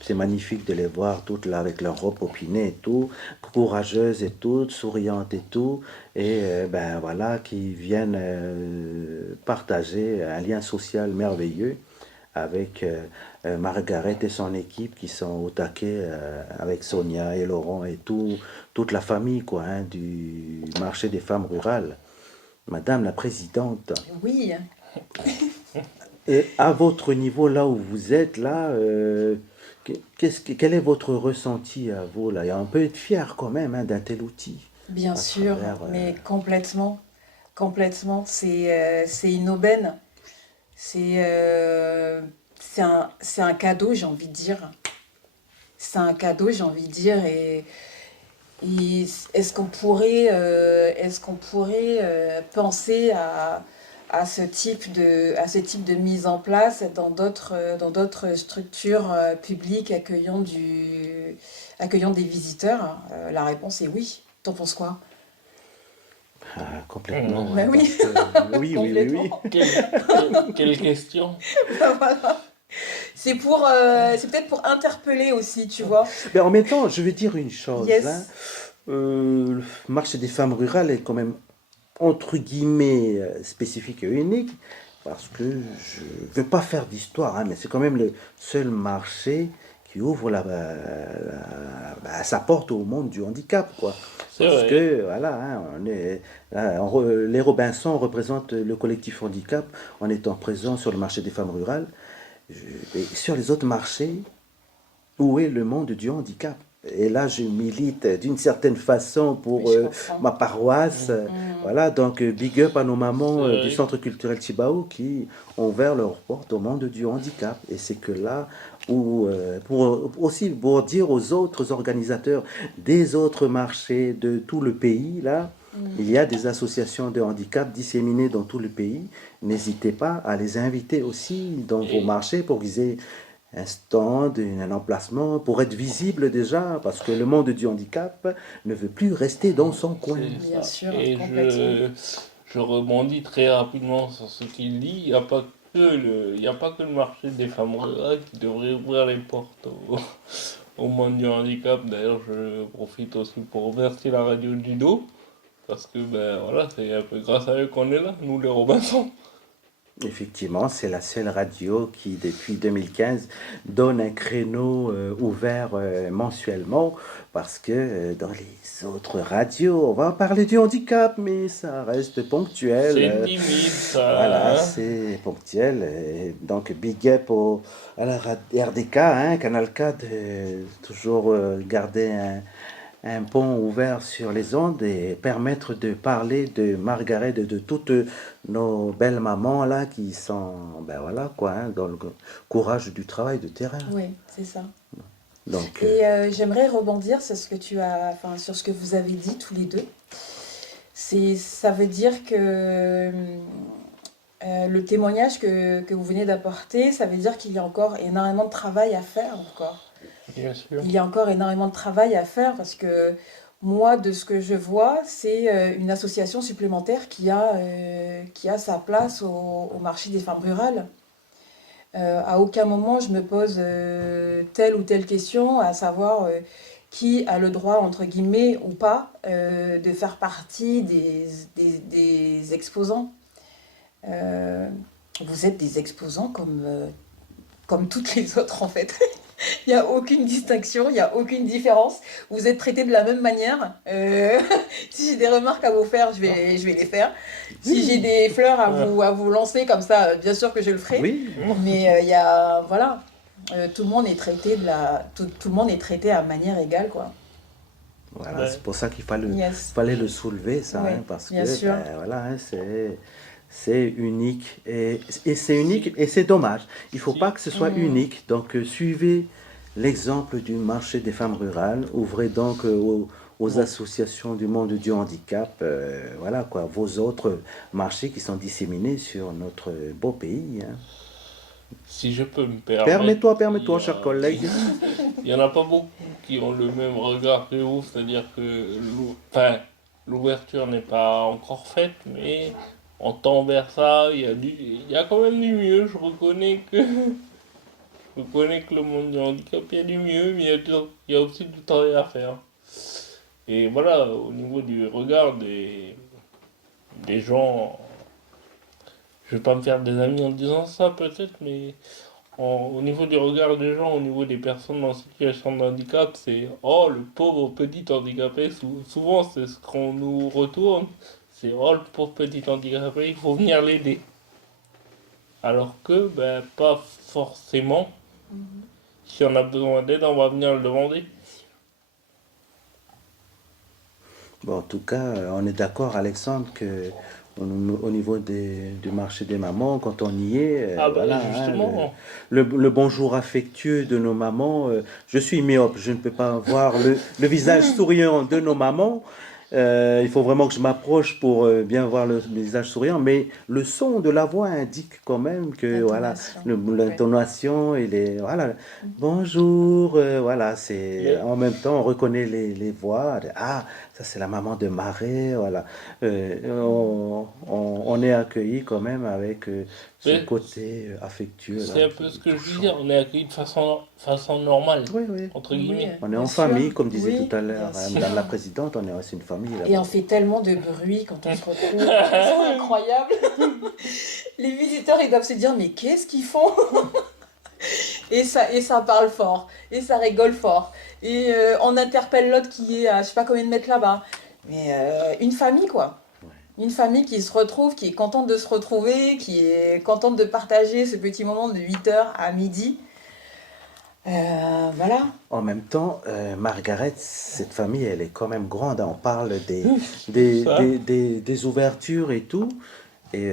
C'est magnifique de les voir toutes là avec leur robe opinée et tout, courageuses et toutes, souriantes et tout, et ben voilà, qui viennent partager un lien social merveilleux avec Margaret et son équipe qui sont au taquet avec Sonia et Laurent et toute la famille quoi, hein, du marché des femmes rurales. Madame la présidente, Oui, et à votre niveau, là où vous êtes, là, quel est votre ressenti à vous, là? Et on peut être fier quand même hein, d'un tel outil bien à sûr, travers... mais complètement. Complètement. C'est une aubaine. C'est un cadeau, j'ai envie de dire. C'est un cadeau, j'ai envie de dire. Et est-ce qu'on pourrait penser à ce type de mise en place dans d'autres structures publiques accueillant des visiteurs? La réponse est oui. T'en penses quoi? complètement, Mhm. ouais, Ben oui, oui, oui, oui, oui, oui. complètement. Quelle question? Voilà. C'est peut-être pour interpeller aussi, tu vois. Mais en même temps, je vais dire une chose, hein, Yes. le marché des femmes rurales est quand même entre guillemets spécifique et unique parce que je ne veux pas faire d'histoire, hein, mais c'est quand même le seul marché qui ouvre sa porte au monde du handicap, quoi. C'est Parce vrai. que, voilà, hein, les Robinson représentent le collectif handicap en étant présents sur le marché des femmes rurales. Et sur les autres marchés, où est le monde du handicap? Et là, je milite d'une certaine façon Oui, pour je comprends. ma paroisse. Mm. Voilà, donc big up à nos mamans C'est du vrai. Centre culturel Chibao qui ont ouvert leurs portes au monde du handicap. Et c'est que là, où, aussi pour dire aux autres organisateurs des autres marchés de tout le pays, là, il y a des associations de handicap disséminées dans tout le pays. N'hésitez pas à les inviter aussi dans vos Et, marchés pour qu'ils aient un stand, un emplacement pour être visible déjà, parce que le monde du handicap ne veut plus rester dans son coin. c'est Bien ça. sûr, Et complètement. je rebondis très rapidement sur ce qu'il dit. Il y a pas que le marché des femmes rurales qui devrait ouvrir les portes au monde du handicap. D'ailleurs, je profite aussi pour remercier la radio Judo. Parce que, ben voilà, c'est un peu grâce à eux qu'on est là, nous les Robinson. Effectivement, c'est la seule radio qui, depuis 2015, donne un créneau ouvert mensuellement, parce que dans les autres radios, on va parler du handicap, mais ça reste ponctuel. C'est timide, Voilà, ça, hein. c'est ponctuel. Et donc, big up à la RDK, hein, Canal 4, toujours garder un pont ouvert sur les ondes et permettre de parler de Margaret, de toutes nos belles mamans là qui sont, ben voilà quoi, hein, dans le courage du travail de terrain. Oui, c'est ça. Donc, Et j'aimerais rebondir sur sur ce que vous avez dit tous les deux. Ça veut dire que le témoignage que vous venez d'apporter, ça veut dire qu'il y a encore énormément de travail à faire encore. Bien sûr. Il y a encore énormément de travail à faire parce que moi, de ce que je vois, c'est une association supplémentaire qui a sa place au marché des femmes rurales. À aucun moment je me pose telle ou telle question, à savoir qui a le droit, entre guillemets, ou pas, de faire partie des exposants. Euh, Vous êtes des exposants comme toutes les autres, en fait. Il n'y a aucune distinction, il n'y a aucune différence. Vous êtes traités de la même manière. Si j'ai des remarques à vous faire, je vais les faire. Si j'ai des fleurs à vous lancer comme ça, bien sûr que je le ferai. oui, Mais il y a, voilà, tout le monde est traité tout le monde est traité à manière égale, quoi. voilà, Ouais. c'est pour ça Yes, fallait le soulever ça, oui, hein, parce bien que sûr. ben, voilà, hein, c'est unique et c'est unique et c'est dommage. Il faut pas Si, que ce soit Mm. unique. Donc suivez l'exemple du marché des femmes rurales. Ouvrez donc aux bon, associations du monde du handicap, voilà quoi, vos autres marchés qui sont disséminés sur notre beau pays, hein. si je peux me permettre, Permets-toi, cher collègue. il y en a pas beaucoup qui ont le même regard que vous, c'est-à-dire que enfin, l'ouverture n'est pas encore faite, mais on tend vers ça, il y a quand même du mieux, je reconnais que, je reconnais que le monde du handicap, il y a du mieux, mais il y a aussi du travail à faire. Et voilà, au niveau du regard des gens, je vais pas me faire des amis en disant ça peut-être, mais au niveau du regard des gens, au niveau des personnes en situation de handicap, c'est oh le pauvre petit handicapé. Souvent, c'est ce qu'on nous retourne, c'est oh le pauvre petit handicapé, il faut venir l'aider. Alors que, ben, pas forcément. Si on a besoin d'aide, on va venir le demander. Bon, en tout cas, on est d'accord, Alexandre, que au niveau du marché des mamans, quand on y est, Ah ben voilà, hein, justement, le bonjour affectueux de nos mamans. Je suis myope, je ne peux pas voir le visage souriant de nos mamans. Il faut vraiment que je m'approche pour bien voir le visage souriant, mais le son de la voix indique quand même que voilà, L'intonation. l'intonation et les voilà, bonjour, voilà, c'est mais en même temps on reconnaît les voix. Ah, ça c'est la maman de Marais, voilà. On est accueilli quand même avec ce mais côté affectueux là, c'est un peu ce que je disais, on est accueillis de façon normale, Oui, oui. entre Oui, guillemets. On est bien en sûr. famille, comme disait Oui, tout à l'heure bien sûr. Madame la Présidente, on est aussi une famille Et là-bas. on fait tellement de bruit quand on se retrouve. C'est incroyable. Les visiteurs, ils doivent se dire, mais qu'est-ce qu'ils font? Et ça parle fort. Et ça rigole fort. Et on interpelle l'autre qui est à je sais pas combien de mètres là-bas. Mais une famille, quoi. Une famille qui se retrouve, qui est contente de se retrouver, qui est contente de partager ce petit moment de 8 h à midi. Voilà. En même temps, Margaret, cette famille, elle est quand même grande, hein. On parle Ça. des ouvertures et tout. Et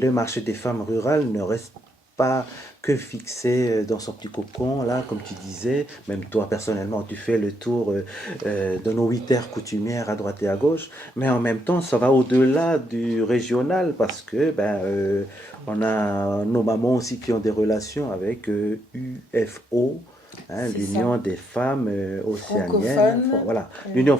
le marché des femmes rurales ne reste pas que fixé dans son petit cocon, là, comme tu disais. Même toi, personnellement, tu fais le tour de nos 8 aires coutumières à droite et à gauche. Mais en même temps, ça va au-delà du régional parce que on a nos mamans aussi qui ont des relations avec UFO. Hein, C'est l'Union ça. des femmes océaniennes, Francophone. voilà, Euh, l'Union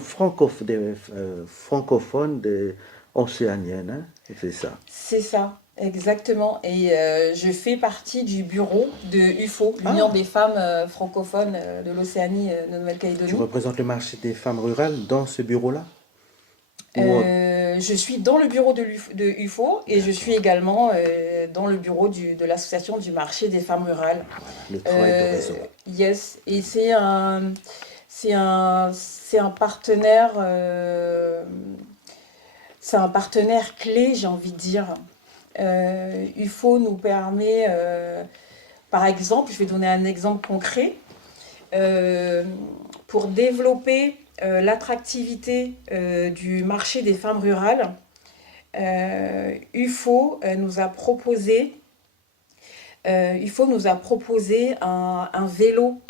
francophone des océaniennes, hein, c'est ça. C'est ça, exactement. Et je fais partie du bureau de UFO, l'Union Ah, des femmes francophones de l'Océanie de tu Nouvelle-Calédonie. représentes le marché des femmes rurales dans ce bureau-là? Ou Je suis dans le bureau de UFO et je suis également dans le bureau de l'association du marché des femmes rurales. le travail de réseau? Yes, et c'est un partenaire, c'est un partenaire clé, j'ai envie de dire. UFO nous permet, par exemple, je vais donner un exemple concret, euh, pour développer l'attractivité du marché des femmes rurales. UFO nous a proposé un vélo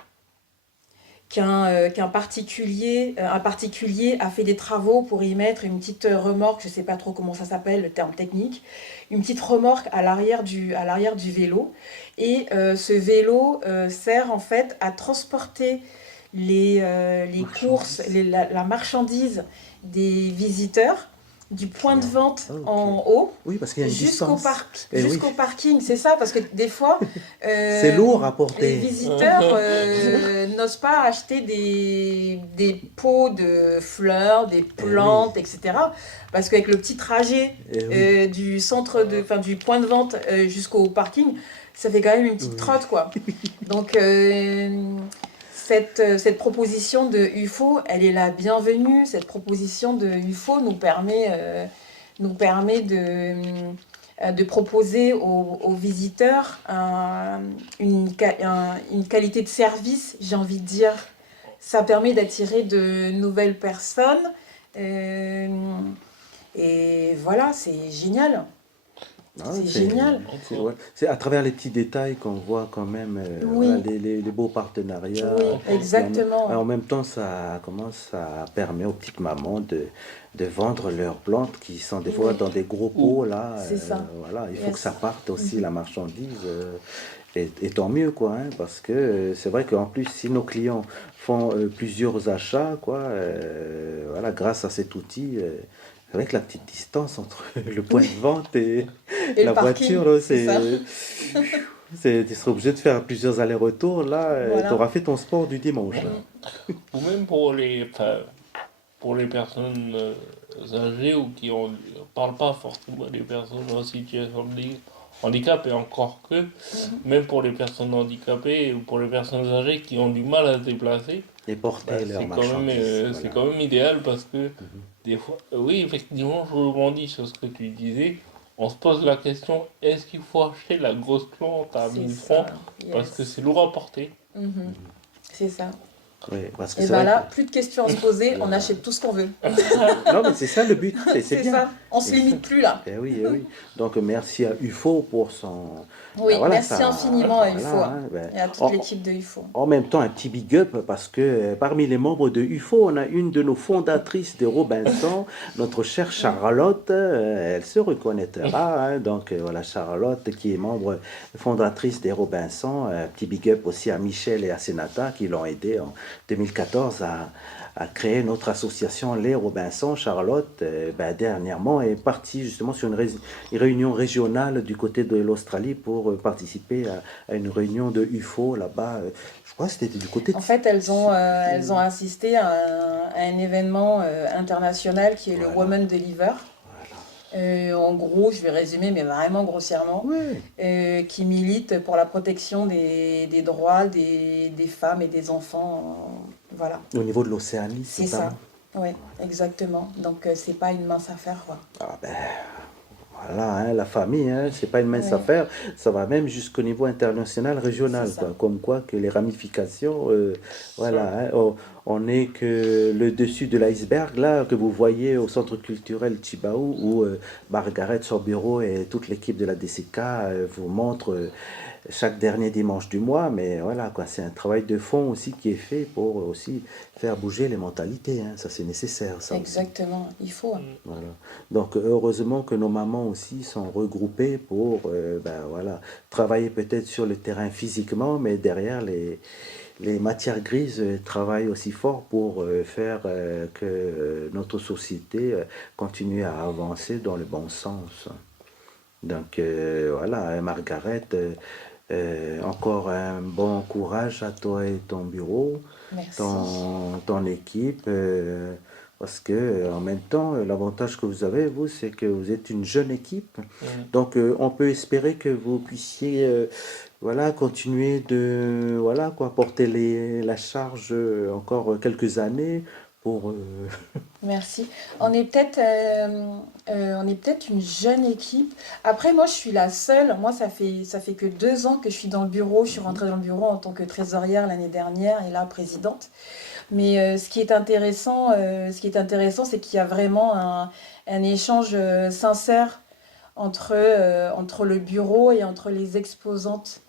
qu'un particulier a fait des travaux pour y mettre une petite remorque, je ne sais pas trop comment ça s'appelle, le terme technique, une petite remorque à l'arrière du vélo. Et ce vélo sert en fait à transporter les courses, la marchandise des visiteurs du point de vente Ok. en haut Oui, parce qu'il y a une distance. Eh oui, jusqu'au parking. C'est ça, parce que des fois, c'est lourd à les porter. visiteurs n'osent pas acheter des pots de fleurs, des plantes, etc. Parce qu'avec le petit trajet Eh oui. du point de vente jusqu'au parking, ça fait quand même une petite trotte, quoi. Donc, cette proposition de UFO, elle est la bienvenue. Cette proposition de UFO nous permet de proposer aux visiteurs une qualité de service, j'ai envie de dire. Ça permet d'attirer de nouvelles personnes. Et voilà, c'est génial. Ah, C'est génial. ouais. C'est à travers les petits détails qu'on voit quand même Oui. voilà, les beaux partenariats. Oui, Et exactement. en même temps, ça permet aux petites mamans de vendre leurs plantes qui sont des fois Oui. dans des gros pots là. C'est ça. Voilà, il faut Yes. que ça parte aussi la marchandise. Et tant mieux, quoi, hein, parce que c'est vrai qu'en plus, si nos clients font plusieurs achats, quoi, voilà, grâce à cet outil, avec la petite distance entre le point de vente et Et le la parking, voiture, là, c'est ça. tu seras obligé de faire plusieurs allers-retours, là, tu Voilà. auras fait ton sport du dimanche, là. Ou même pour les personnes âgées ou qui ont, parle pas forcément des personnes en situation de handicap et encore que, Mhm. même pour les personnes handicapées ou pour les personnes âgées qui ont du mal à se déplacer, Et porter leurs marchandises, c'est voilà. quand même idéal parce que Mhm. des fois, oui, effectivement, je rebondis sur ce que tu disais. On se pose la question, est-ce qu'il faut acheter la grosse plante à C'est 1000 francs ça. parce que Yes. c'est lourd à porter? Mhm. C'est ça. Oui, parce que Et c'est ben vrai que là, plus de questions à se poser, on là, achète tout ce qu'on veut. non, mais c'est ça le but, et c'est C'est bien. ça. On se Et ça, limite plus là. eh oui, eh oui. Donc merci à UFO pour son, ben Oui, voilà, merci ça, infiniment à UFO, voilà, hein, hein, ben, et à toute en, l'équipe de UFO. en même temps un petit big up parce que parmi les membres de UFO, on a une de nos fondatrices de Robinson, notre chère Charlotte, elle se reconnaîtra, hein. Donc voilà, Charlotte qui est membre fondatrice des Robinson, petit big up aussi à Michel et à Senata qui l'ont aidé en 2014 à créer notre association Les Robinson. Charlotte, ben, dernièrement, est partie justement sur une réunion régionale du côté de l'Australie pour participer à une réunion de UFO là-bas. Je crois que c'était du côté de En fait, elles ont assisté à un événement international qui est le Voilà, Women Deliver. voilà. En gros, je vais résumer, mais vraiment grossièrement, Ouais, qui milite pour la protection des droits des femmes et des enfants. Voilà, au niveau de l'Océanie, c'est notamment. ça. Oui, exactement. Donc, c'est pas une mince affaire, quoi. Ah ben, voilà, hein, la famille, hein, c'est pas une mince Oui, affaire, ça va même jusqu'au niveau international, c'est régional, ça. quoi. Comme quoi que les ramifications, Ça, voilà, hein, on n'est que le dessus de l'iceberg, là, que vous voyez au centre culturel Chibaou, où Margaret Sorbiro et toute l'équipe de la DCK vous montrent chaque dernier dimanche du mois, mais voilà, quoi, c'est un travail de fond aussi qui est fait pour aussi faire bouger les mentalités, hein, ça c'est nécessaire, ça aussi. Exactement. Il faut, hein. Voilà. Donc heureusement que nos mamans aussi sont regroupées pour ben, voilà, travailler peut-être sur le terrain physiquement, mais derrière les matières grises travaillent aussi fort pour faire que notre société continue à avancer dans le bon sens. Donc voilà, hein, Margaret, encore un bon courage à toi et ton bureau, Merci. ton équipe, parce que en même temps, l'avantage que vous avez, vous, c'est que vous êtes une jeune équipe. Donc, on peut espérer que vous puissiez, voilà, continuer de, voilà, quoi, porter la charge encore quelques années pour, Merci. On est peut-être une jeune équipe. Après, moi, je suis la seule. Moi, ça fait que 2 ans que je suis dans le bureau. Je suis rentrée dans le bureau en tant que trésorière l'année dernière et là, présidente. Mais ce qui est intéressant, c'est qu'il y a vraiment un échange sincère entre le bureau et entre les exposantes,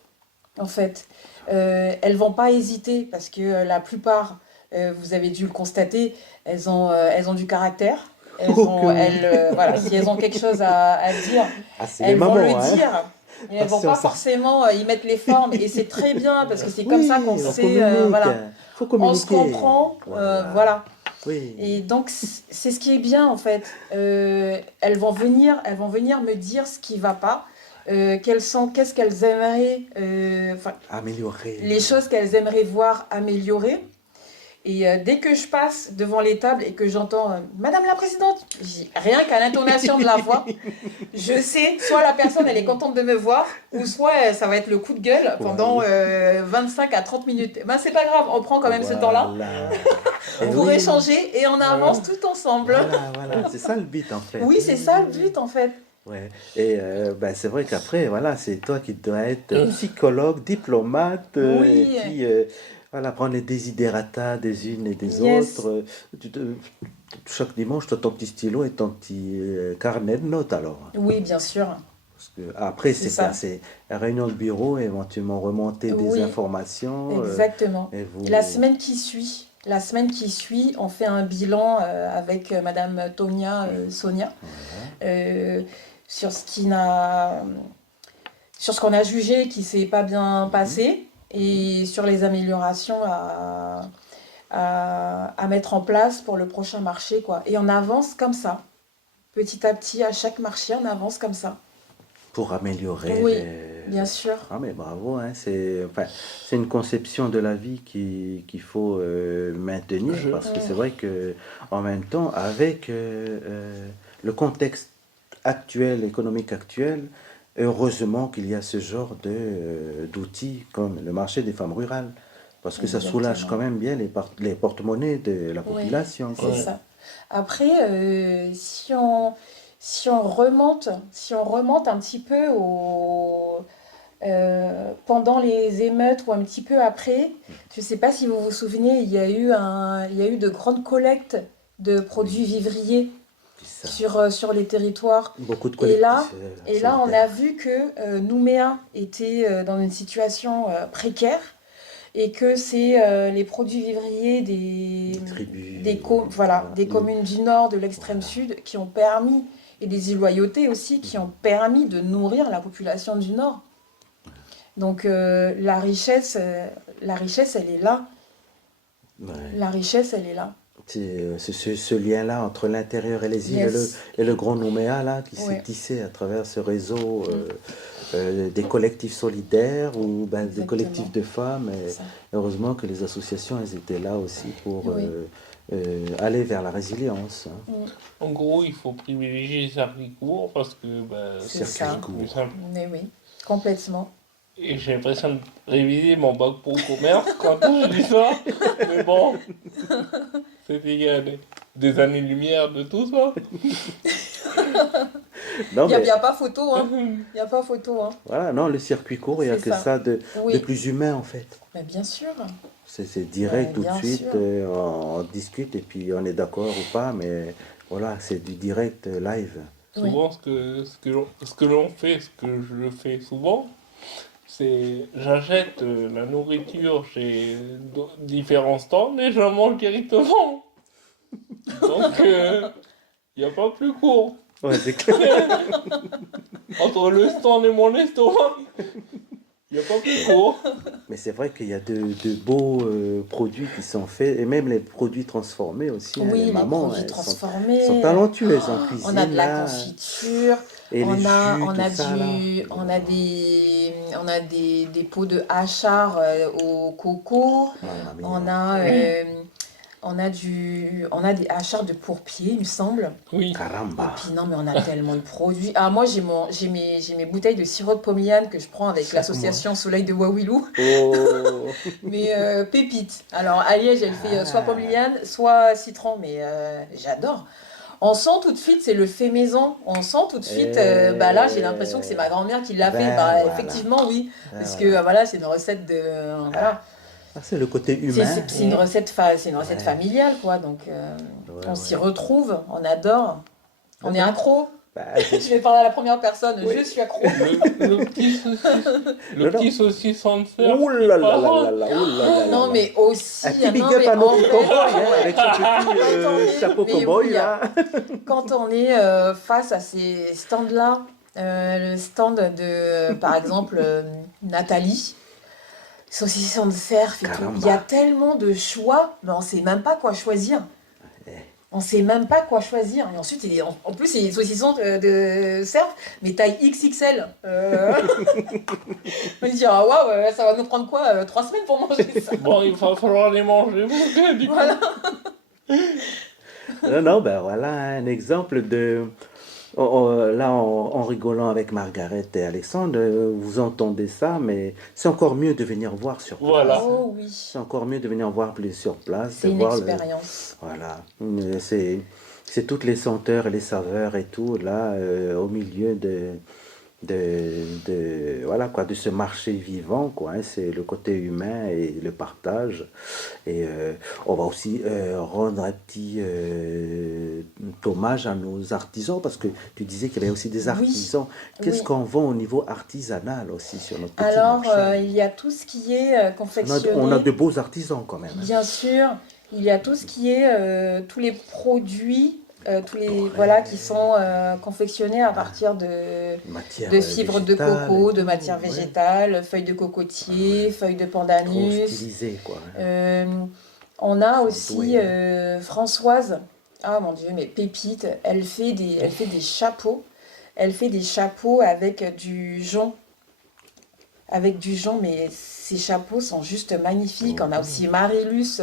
en fait. Elles vont pas hésiter parce que la plupart, vous avez dû le constater, elles ont du caractère. oh que oui. Voilà, si elles ont quelque chose à dire, Ah, c'est les elles vont le mamans, hein. dire. Et elles vont Attention, pas ça. forcément y mettre les formes. Et c'est très bien parce que c'est comme ça qu'on Oui, on sait, communique. voilà, Faut on se communiquer. comprend, Voilà. voilà. Oui. Et donc c'est ce qui est bien en fait. Elles vont venir me dire ce qui va pas, qu'est-ce qu'elles aimeraient, enfin, Améliorer. les choses qu'elles aimeraient voir améliorer. Et dès que je passe devant les tables et que j'entends Madame la Présidente, rien qu'à l'intonation de la voix, je sais, soit la personne elle est contente de me voir, ou soit ça va être le coup de gueule pendant Voilà. 25 à 30 minutes. Ben c'est pas grave, on prend quand même ce temps-là Voilà. Eh pour oui. échanger et on avance tout ensemble. Voilà, voilà. C'est ça le but en fait. Oui, c'est ça le but en fait. Ouais. Et ben, c'est vrai qu'après, voilà, c'est toi qui dois être psychologue, diplomate, et Oui, puis voilà, prendre les désiderata des unes et des yes. autres. Chaque dimanche, tu as ton petit stylo et ton petit carnet de notes alors. Oui, bien sûr. Parce que, après, C'est c'est quoi? ça. C'est la réunion de bureau, éventuellement remonter des Oui, informations. exactement. Et Et la vous. semaine qui suit, on fait un bilan avec Madame Tonia Sonia Voilà. euh, sur ce qui n'a sur ce qu'on a jugé qui s'est pas bien passé et sur les améliorations à mettre en place pour le prochain marché, quoi. Et on avance comme ça. Petit à petit, à chaque marché, on avance comme ça. Pour améliorer Oui, bien sûr. Ah mais bravo, hein, c'est une conception de la vie qu'il faut maintenir parce que c'est vrai que en même temps, avec le contexte actuel, économique actuel, heureusement qu'il y a ce genre d'outils comme le marché des femmes rurales parce que ça soulage quand Exactement. même bien les porte-monnaies de la Oui, population, quoi. c'est ça. Après, si on remonte un petit peu pendant les émeutes ou un petit peu après, je ne sais pas si vous vous souvenez, il y a eu de grandes collectes de produits vivriers C'est ça. sur les territoires. Beaucoup de Et là, collectifs on a solidaires. vu que Nouméa était dans une situation précaire et que c'est les produits vivriers Des tribus, voilà, voilà. des communes du nord, de l'extrême Voilà. sud, qui ont permis, et des îles Loyauté aussi, qui ont permis de nourrir la population du nord. Donc la richesse, elle est là. Ouais. La richesse, elle est là. C'est ce lien-là entre l'intérieur et les îles Yes. et le Grand Nouméa là, qui s'est Ouais. tissé à travers ce réseau des collectifs solidaires ou ben, des Exactement. collectifs de femmes. Et Ça. heureusement que les associations elles étaient là aussi pour Oui. aller vers la résilience, hein. En gros, il faut privilégier les circuits courts parce que C'est c'est ça. plus simple. Mais oui, complètement. Et j'ai l'impression de réviser mon bac pro commerce quand je dis ça. Mais bon, c'était il y a des années-lumière de tout ça. Non, Il mais n'y a pas photo, hein. Il n'y a pas photo, hein. voilà, non, le circuit court, il n'y a C'est que ça. ça de Oui. plus humain en fait. Mais bien sûr. C'est direct Ouais, tout de bien suite, sûr. on discute et puis on est d'accord ou pas, mais voilà, c'est du direct live. Oui. Souvent, ce que l'on fait, ce que je fais souvent, c'est j'achète la nourriture chez différents stands et je la mange directement. Donc, il n'y a pas plus court. Ouais, c'est clair. Entre le stand et mon estomac, il n'y a pas plus court. Mais c'est vrai qu'il y a de beaux produits qui sont faits, et même les produits transformés aussi, hein, Oui, les les mamans, produits elles transformés. sont talentueuses en Oh, cuisine. on a de la là, confiture, et les jus, on tout a ça, là. des pots de hachard au coco, Mamma mia. on a des hachards de pourpier, il me semble. Oui. Et Caramba. puis non, mais on a tellement de produits. Ah, moi j'ai mes bouteilles de sirop de pomiane que je prends avec l'association Soleil de Wawilou, Oh. mais pépites. Alors à Liège, elle fait soit pomiane, soit citron, mais j'adore. On sent tout de suite, c'est le fait maison. On sent tout de suite, bah là j'ai l'impression que c'est ma grand-mère qui l'a fait. Ben Bah voilà. effectivement oui, Ben parce voilà. que voilà c'est une recette de voilà. Ah, c'est le côté humain. C'est une recette, c'est une recette Ouais. familiale quoi, donc Ouais, on s'y ouais. retrouve, on adore, on est bon. accro. Bah, Je vais parler à la première personne, Oui. je suis accro. Le petit saucisson de fer. Ouh là là là là là, ouh là là là Non là. mais aussi, Un petit big non, up mais à en notre fait, cowboy, hein, avec son petit Attendez, chapeau mais cowboy oui, là. quand on est face à ces stands-là, le stand de, par exemple, Nathalie, saucisson de cerf et tout, Caramba. il y a tellement de choix, mais on sait même pas quoi choisir. Eh. On sait même pas quoi choisir. Et ensuite, en plus, c'est des saucissons de cerf, mais taille XXL. On se dit, ah waouh, ça va nous prendre quoi 3 semaines pour manger ça. Bon, il va falloir les manger, vous, du coup. Voilà. Non, non, ben voilà un exemple de. Là, en rigolant avec Margaret et Alexandre, vous entendez ça, mais c'est encore mieux de venir voir sur place. Voilà. Oh oui. C'est encore mieux de venir voir plus sur place, C'est de une voir expérience. voilà, c'est toutes les senteurs et les saveurs et tout là au milieu voilà quoi, de ce marché vivant quoi, hein. C'est le côté humain et le partage. Et on va aussi rendre un petit hommage à nos artisans parce que tu disais qu'il y avait aussi des Oui, artisans. Qu'est-ce oui. qu'on vend au niveau artisanal aussi sur notre petit Alors, marché? il y a tout ce qui est On a confectionné. de beaux artisans quand même, hein. Bien sûr, il y a tout ce qui est tous les produits voilà, qui sont confectionnés à partir de fibres de coco, de matière végétale, feuilles de cocotier, feuilles de Trop pandanus. stylisé, quoi. On a Sont aussi doués, Françoise, ah mon Dieu, mais pépite, elle fait des chapeaux. Elle fait des chapeaux avec du jonc. Avec du jonc, mais ces chapeaux sont juste magnifiques. On a aussi Marilus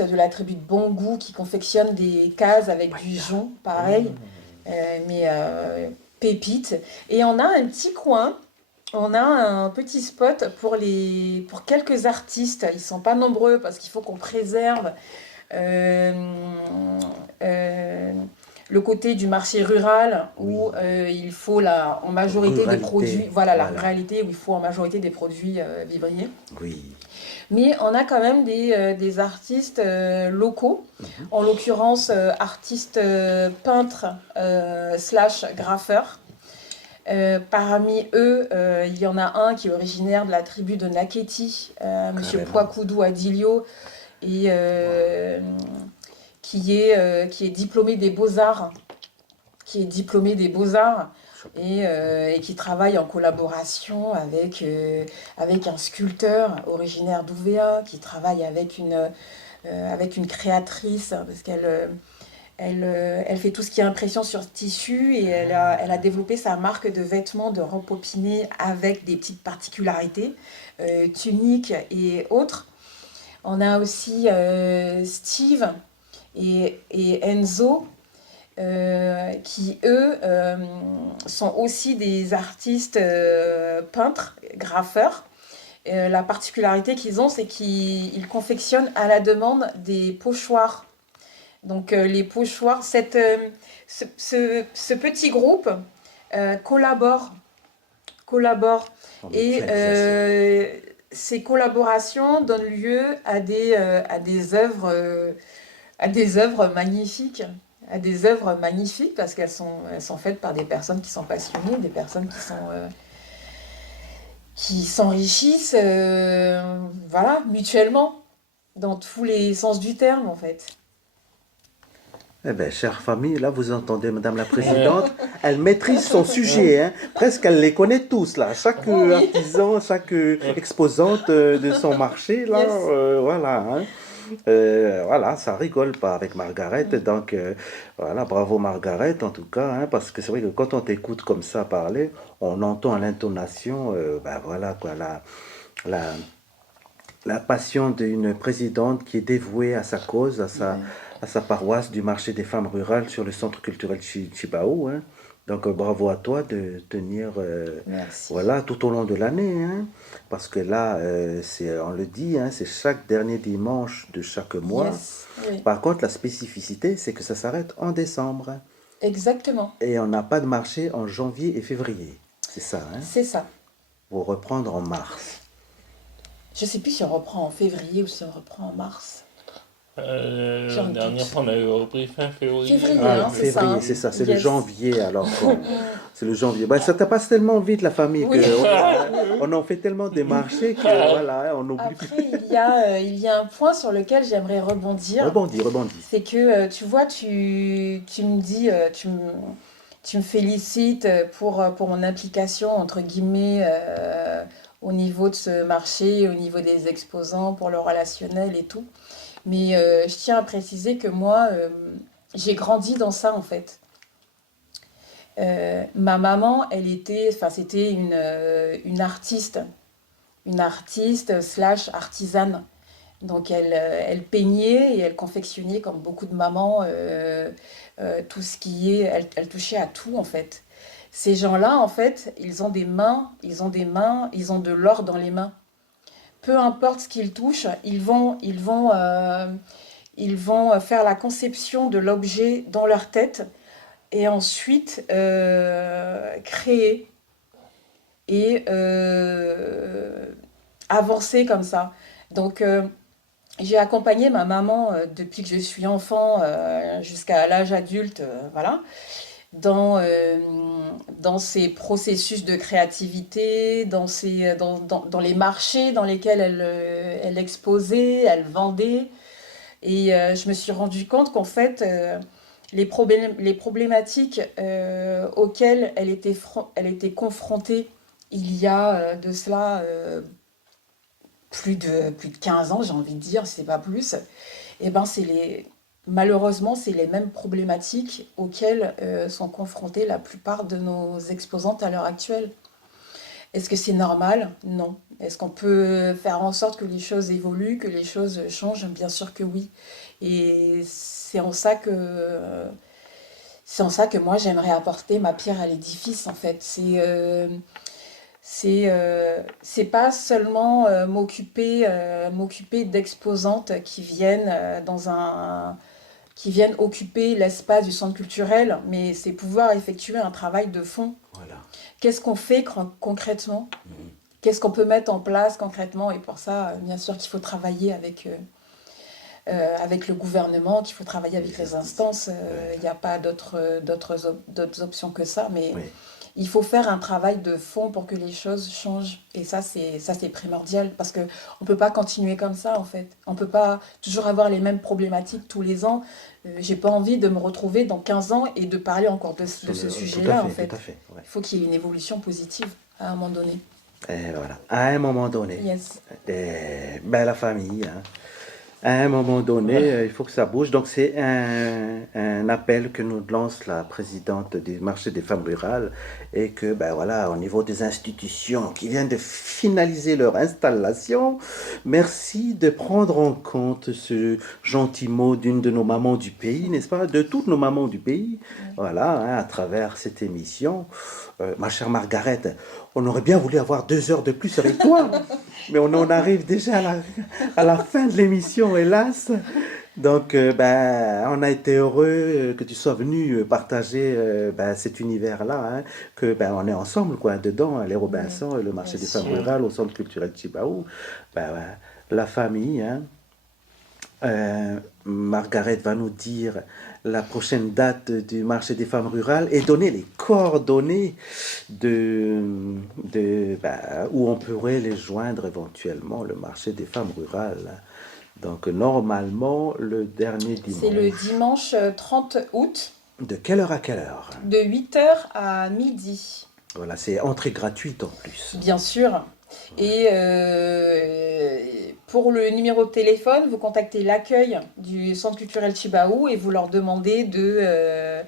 de la tribu de Bon Goût qui confectionne des cases avec du jonc, pareil, mais pépite. Et on a un petit coin, on a un petit spot pour quelques artistes. Ils sont pas nombreux parce qu'il faut qu'on préserve euh, euh, le côté du marché rural où il faut en majorité des Ruralité, produits, voilà, la voilà. ruralité où il faut en majorité des produits vivriers. Oui. Mais on a quand même des artistes locaux, en l'occurrence artistes peintres slash graffeurs. Parmi eux, il y en a un qui est originaire de la tribu de Naketi, Monsieur Carrément. Poakoudou Adilio, et qui est diplômé des Beaux-Arts, et qui travaille en collaboration avec un sculpteur originaire d'Ouvéa, qui travaille avec une créatrice, parce elle fait tout ce qui est impression sur tissu, et elle a développé sa marque de vêtements de rempopiné avec des petites particularités, tuniques et autres. On a aussi Steve et Enzo, qui eux sont aussi des artistes peintres, graffeurs. La particularité qu'ils ont, c'est qu'ils confectionnent à la demande des pochoirs. Donc les pochoirs, ce petit groupe collabore. En Et ces collaborations donnent lieu à des œuvres magnifiques. À des œuvres magnifiques parce elles sont faites par des personnes qui sont passionnées, des personnes qui s'enrichissent voilà, mutuellement, dans tous les sens du terme en fait. Eh bien, chère famille, là, vous entendez Madame la Présidente, elle maîtrise son sujet, hein. Presque elle les connaît tous, là. Chaque artisan, chaque exposante de son marché, là, Yes. voilà. Hein. Voilà, ça rigole pas avec Margaret, donc voilà, bravo Margaret en tout cas, hein, parce que c'est vrai que quand on t'écoute comme ça parler, on entend à l'intonation, ben voilà quoi, la, la passion d'une présidente qui est dévouée à sa cause, à sa paroisse du marché des femmes rurales sur le centre culturel Chibao. Hein. Donc bravo à toi de tenir Merci. voilà, tout au long de l'année. Hein. Parce que là, on le dit, hein, c'est chaque dernier dimanche de chaque mois. Yes. Oui. Par contre, la spécificité, c'est que ça s'arrête en décembre. Exactement. Et on n'a pas de marché en janvier et février. C'est ça, hein? C'est ça. Pour reprendre en mars. Je sais plus si on reprend en février ou si on reprend en mars. J'ai un La dernière doute. fois, on avait repris fin février. Février, Ah, hein, c'est ça, février, hein. c'est ça, c'est le Yes. janvier alors. C'est le janvier. Ben, ça passe tellement vite la famille Oui. on en fait tellement des marchés que voilà, on oublie. Après, il y a un point sur lequel j'aimerais rebondir. Rebondis. C'est que, tu vois, tu me dis, tu me félicites pour mon implication, entre guillemets, au niveau de ce marché, au niveau des exposants, pour le relationnel et tout. Mais je tiens à préciser que moi, j'ai grandi dans ça, en fait. Ma maman, c'était une artiste slash artisane. Donc elle peignait et elle confectionnait comme beaucoup de mamans tout ce qui est, elle touchait à tout en fait. Ces gens-là en fait, ils ont de l'or dans les mains. Peu importe ce qu'ils touchent, ils vont faire la conception de l'objet dans leur tête et ensuite créer et avancer comme ça. Donc j'ai accompagné ma maman depuis que je suis enfant jusqu'à l'âge adulte, voilà, dans ces processus de créativité, dans les marchés dans lesquels elle exposait, elle vendait. Et je me suis rendu compte qu'en fait, les problématiques auxquelles elle était confrontée il y a de cela plus de 15 ans, j'ai envie de dire, c'est pas plus, et ben malheureusement, c'est les mêmes problématiques auxquelles sont confrontées la plupart de nos exposantes à l'heure actuelle. Est-ce que c'est normal? Non. Est-ce qu'on peut faire en sorte que les choses évoluent, que les choses changent? Bien sûr que oui. Et c'est en ça que moi j'aimerais apporter ma pierre à l'édifice en fait. C'est pas seulement m'occuper d'exposantes qui viennent occuper l'espace du centre culturel, mais c'est pouvoir effectuer un travail de fond. Voilà. Qu'est-ce qu'on fait concrètement? Mhm. Qu'est-ce qu'on peut mettre en place concrètement? Et pour ça, bien sûr qu'il faut travailler avec le gouvernement, qu'il faut travailler avec les instances. Il n'y a pas d'autres options que ça, mais Oui. il faut faire un travail de fond pour que les choses changent. Et ça, c'est primordial, parce qu'on ne peut pas continuer comme ça, en fait. On ne peut pas toujours avoir les mêmes problématiques tous les ans. J'ai pas envie de me retrouver dans 15 ans et de parler encore de ce Tout à sujet-là, en fait, fait. tout à fait. Ouais. Il faut qu'il y ait une évolution positive à un moment donné. Et voilà. À un moment donné, Yes. la famille, hein. À un moment donné, il faut que ça bouge. Donc, c'est un appel que nous lance la présidente du marché des femmes rurales et que, ben voilà, au niveau des institutions qui viennent de finaliser leur installation, merci de prendre en compte ce gentil mot d'une de nos mamans du pays, n'est-ce pas? De toutes nos mamans du pays, voilà, hein, à travers cette émission. Ma chère Margaret, on aurait bien voulu avoir 2 heures de plus avec toi, mais on en arrive déjà à la fin de l'émission, hélas. Donc, on a été heureux que tu sois venu partager cet univers-là, hein, que on est ensemble, quoi, dedans, hein, les Robinson et le marché bien des femmes sûr. rurales au centre culturel Chibaou. La famille, hein. Margaret va nous dire la prochaine date du marché des femmes rurales et donner les coordonnées où on pourrait les joindre éventuellement, le marché des femmes rurales. Donc normalement, le dernier C'est le dimanche. dimanche 30 août, De quelle heure à quelle heure? de 8h à midi. Voilà, c'est entrée gratuite en plus. Bien sûr. Et pour le numéro de téléphone, vous contactez l'accueil du Centre culturel Chibaou et vous leur demandez de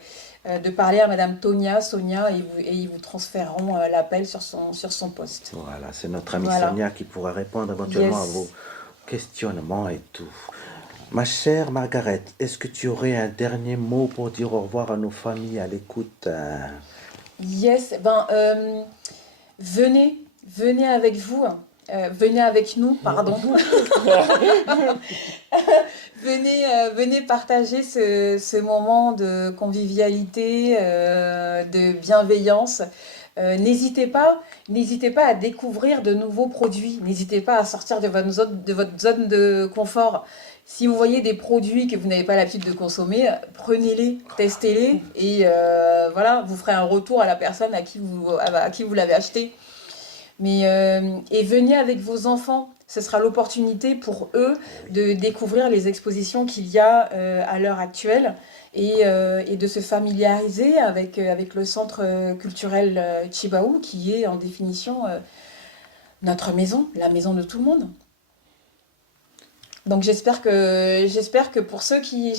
parler à Madame Sonia, et ils vous transféreront l'appel sur son poste. Voilà, c'est notre amie Voilà. Sonia qui pourra répondre éventuellement à Yes. vos questionnements et tout. Ma chère Margaret, est-ce que tu aurais un dernier mot pour dire au revoir à nos familles à l'écoute? Yes, venez avec vous, venez avec nous, pardon. Venez partager ce moment de convivialité, de bienveillance. N'hésitez pas à découvrir de nouveaux produits. N'hésitez pas à sortir de votre zone de confort. Si vous voyez des produits que vous n'avez pas l'habitude de consommer, prenez-les, testez-les et voilà, vous ferez un retour à la personne à qui vous l'avez acheté. Et venez avec vos enfants. Ce sera l'opportunité pour eux de découvrir les expositions qu'il y a à l'heure actuelle et de se familiariser avec le centre culturel Chibaou, qui est en définition notre maison, la maison de tout le monde. Donc j'espère que pour ceux qui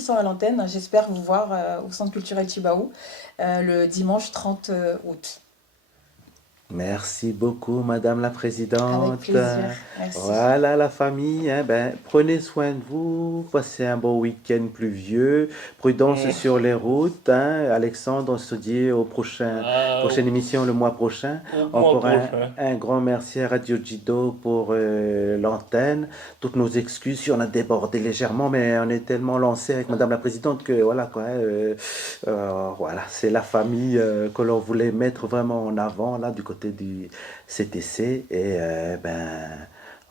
sont à l'antenne, j'espère vous voir au centre culturel Chibaou le dimanche 30 août. Merci beaucoup, Madame la Présidente. Avec plaisir. Merci. Voilà la famille, hein, prenez soin de vous, passez un bon week-end pluvieux, prudence sur les routes, hein. Alexandre, on se dit prochaine émission le mois prochain. Encore un grand merci à Radio Jido pour l'antenne. Toutes nos excuses si on a débordé légèrement, mais on est tellement lancé avec Madame la Présidente que voilà quoi. Voilà, c'est la famille que l'on voulait mettre vraiment en avant là du côté du CTC et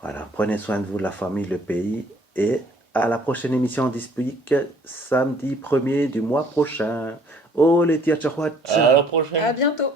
voilà, prenez soin de vous, la famille, le pays et à la prochaine émission d'Ispic samedi 1er du mois prochain. Oh les tia. À la prochaine. À bientôt.